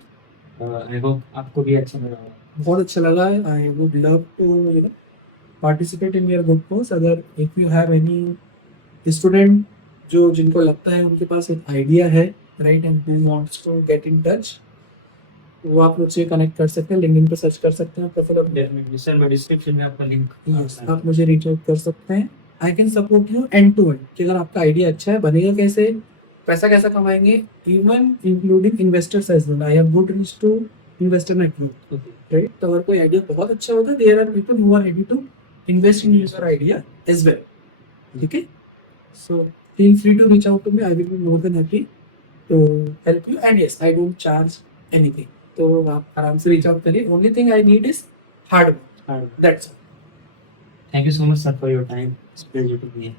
I hope आपको भी अच्छा लगा होगा। बहुत अच्छा लगा है। I would love to participate in your good course. अगर if you have any student जो जिनको लगता है उनके पास एक आइडिया है, right, and who wants to get in touch, वो आप मुझसे कनेक्ट कर सकते हैं, लिंक्डइन पे सर्च कर सकते हैं, प्रोफाइल डेफिनेटली सर, मैं डिस्क्रिप्शन में आपका लिंक, यस, आप मुझे रीच आउट कर सकते हैं। I can support you end to end कि अगर आपका आइडिया अच्छा है, बनेगा कैसे, पैसा कैसा कमाएंगे, even including investors as well. I have good reach to investor network, right. तो अगर कोई आइडिया बहुत अच्छा होता है, there are people who are ready to invest in your idea as well, ठीक है। So feel free to reach out to me, I will be more than happy to help you. And yes, I don't charge anything, तो आप आराम से reach out करिए। Only thing I need is hard work, that's all. Thank you so much sir for your time, it's pleasure to be here.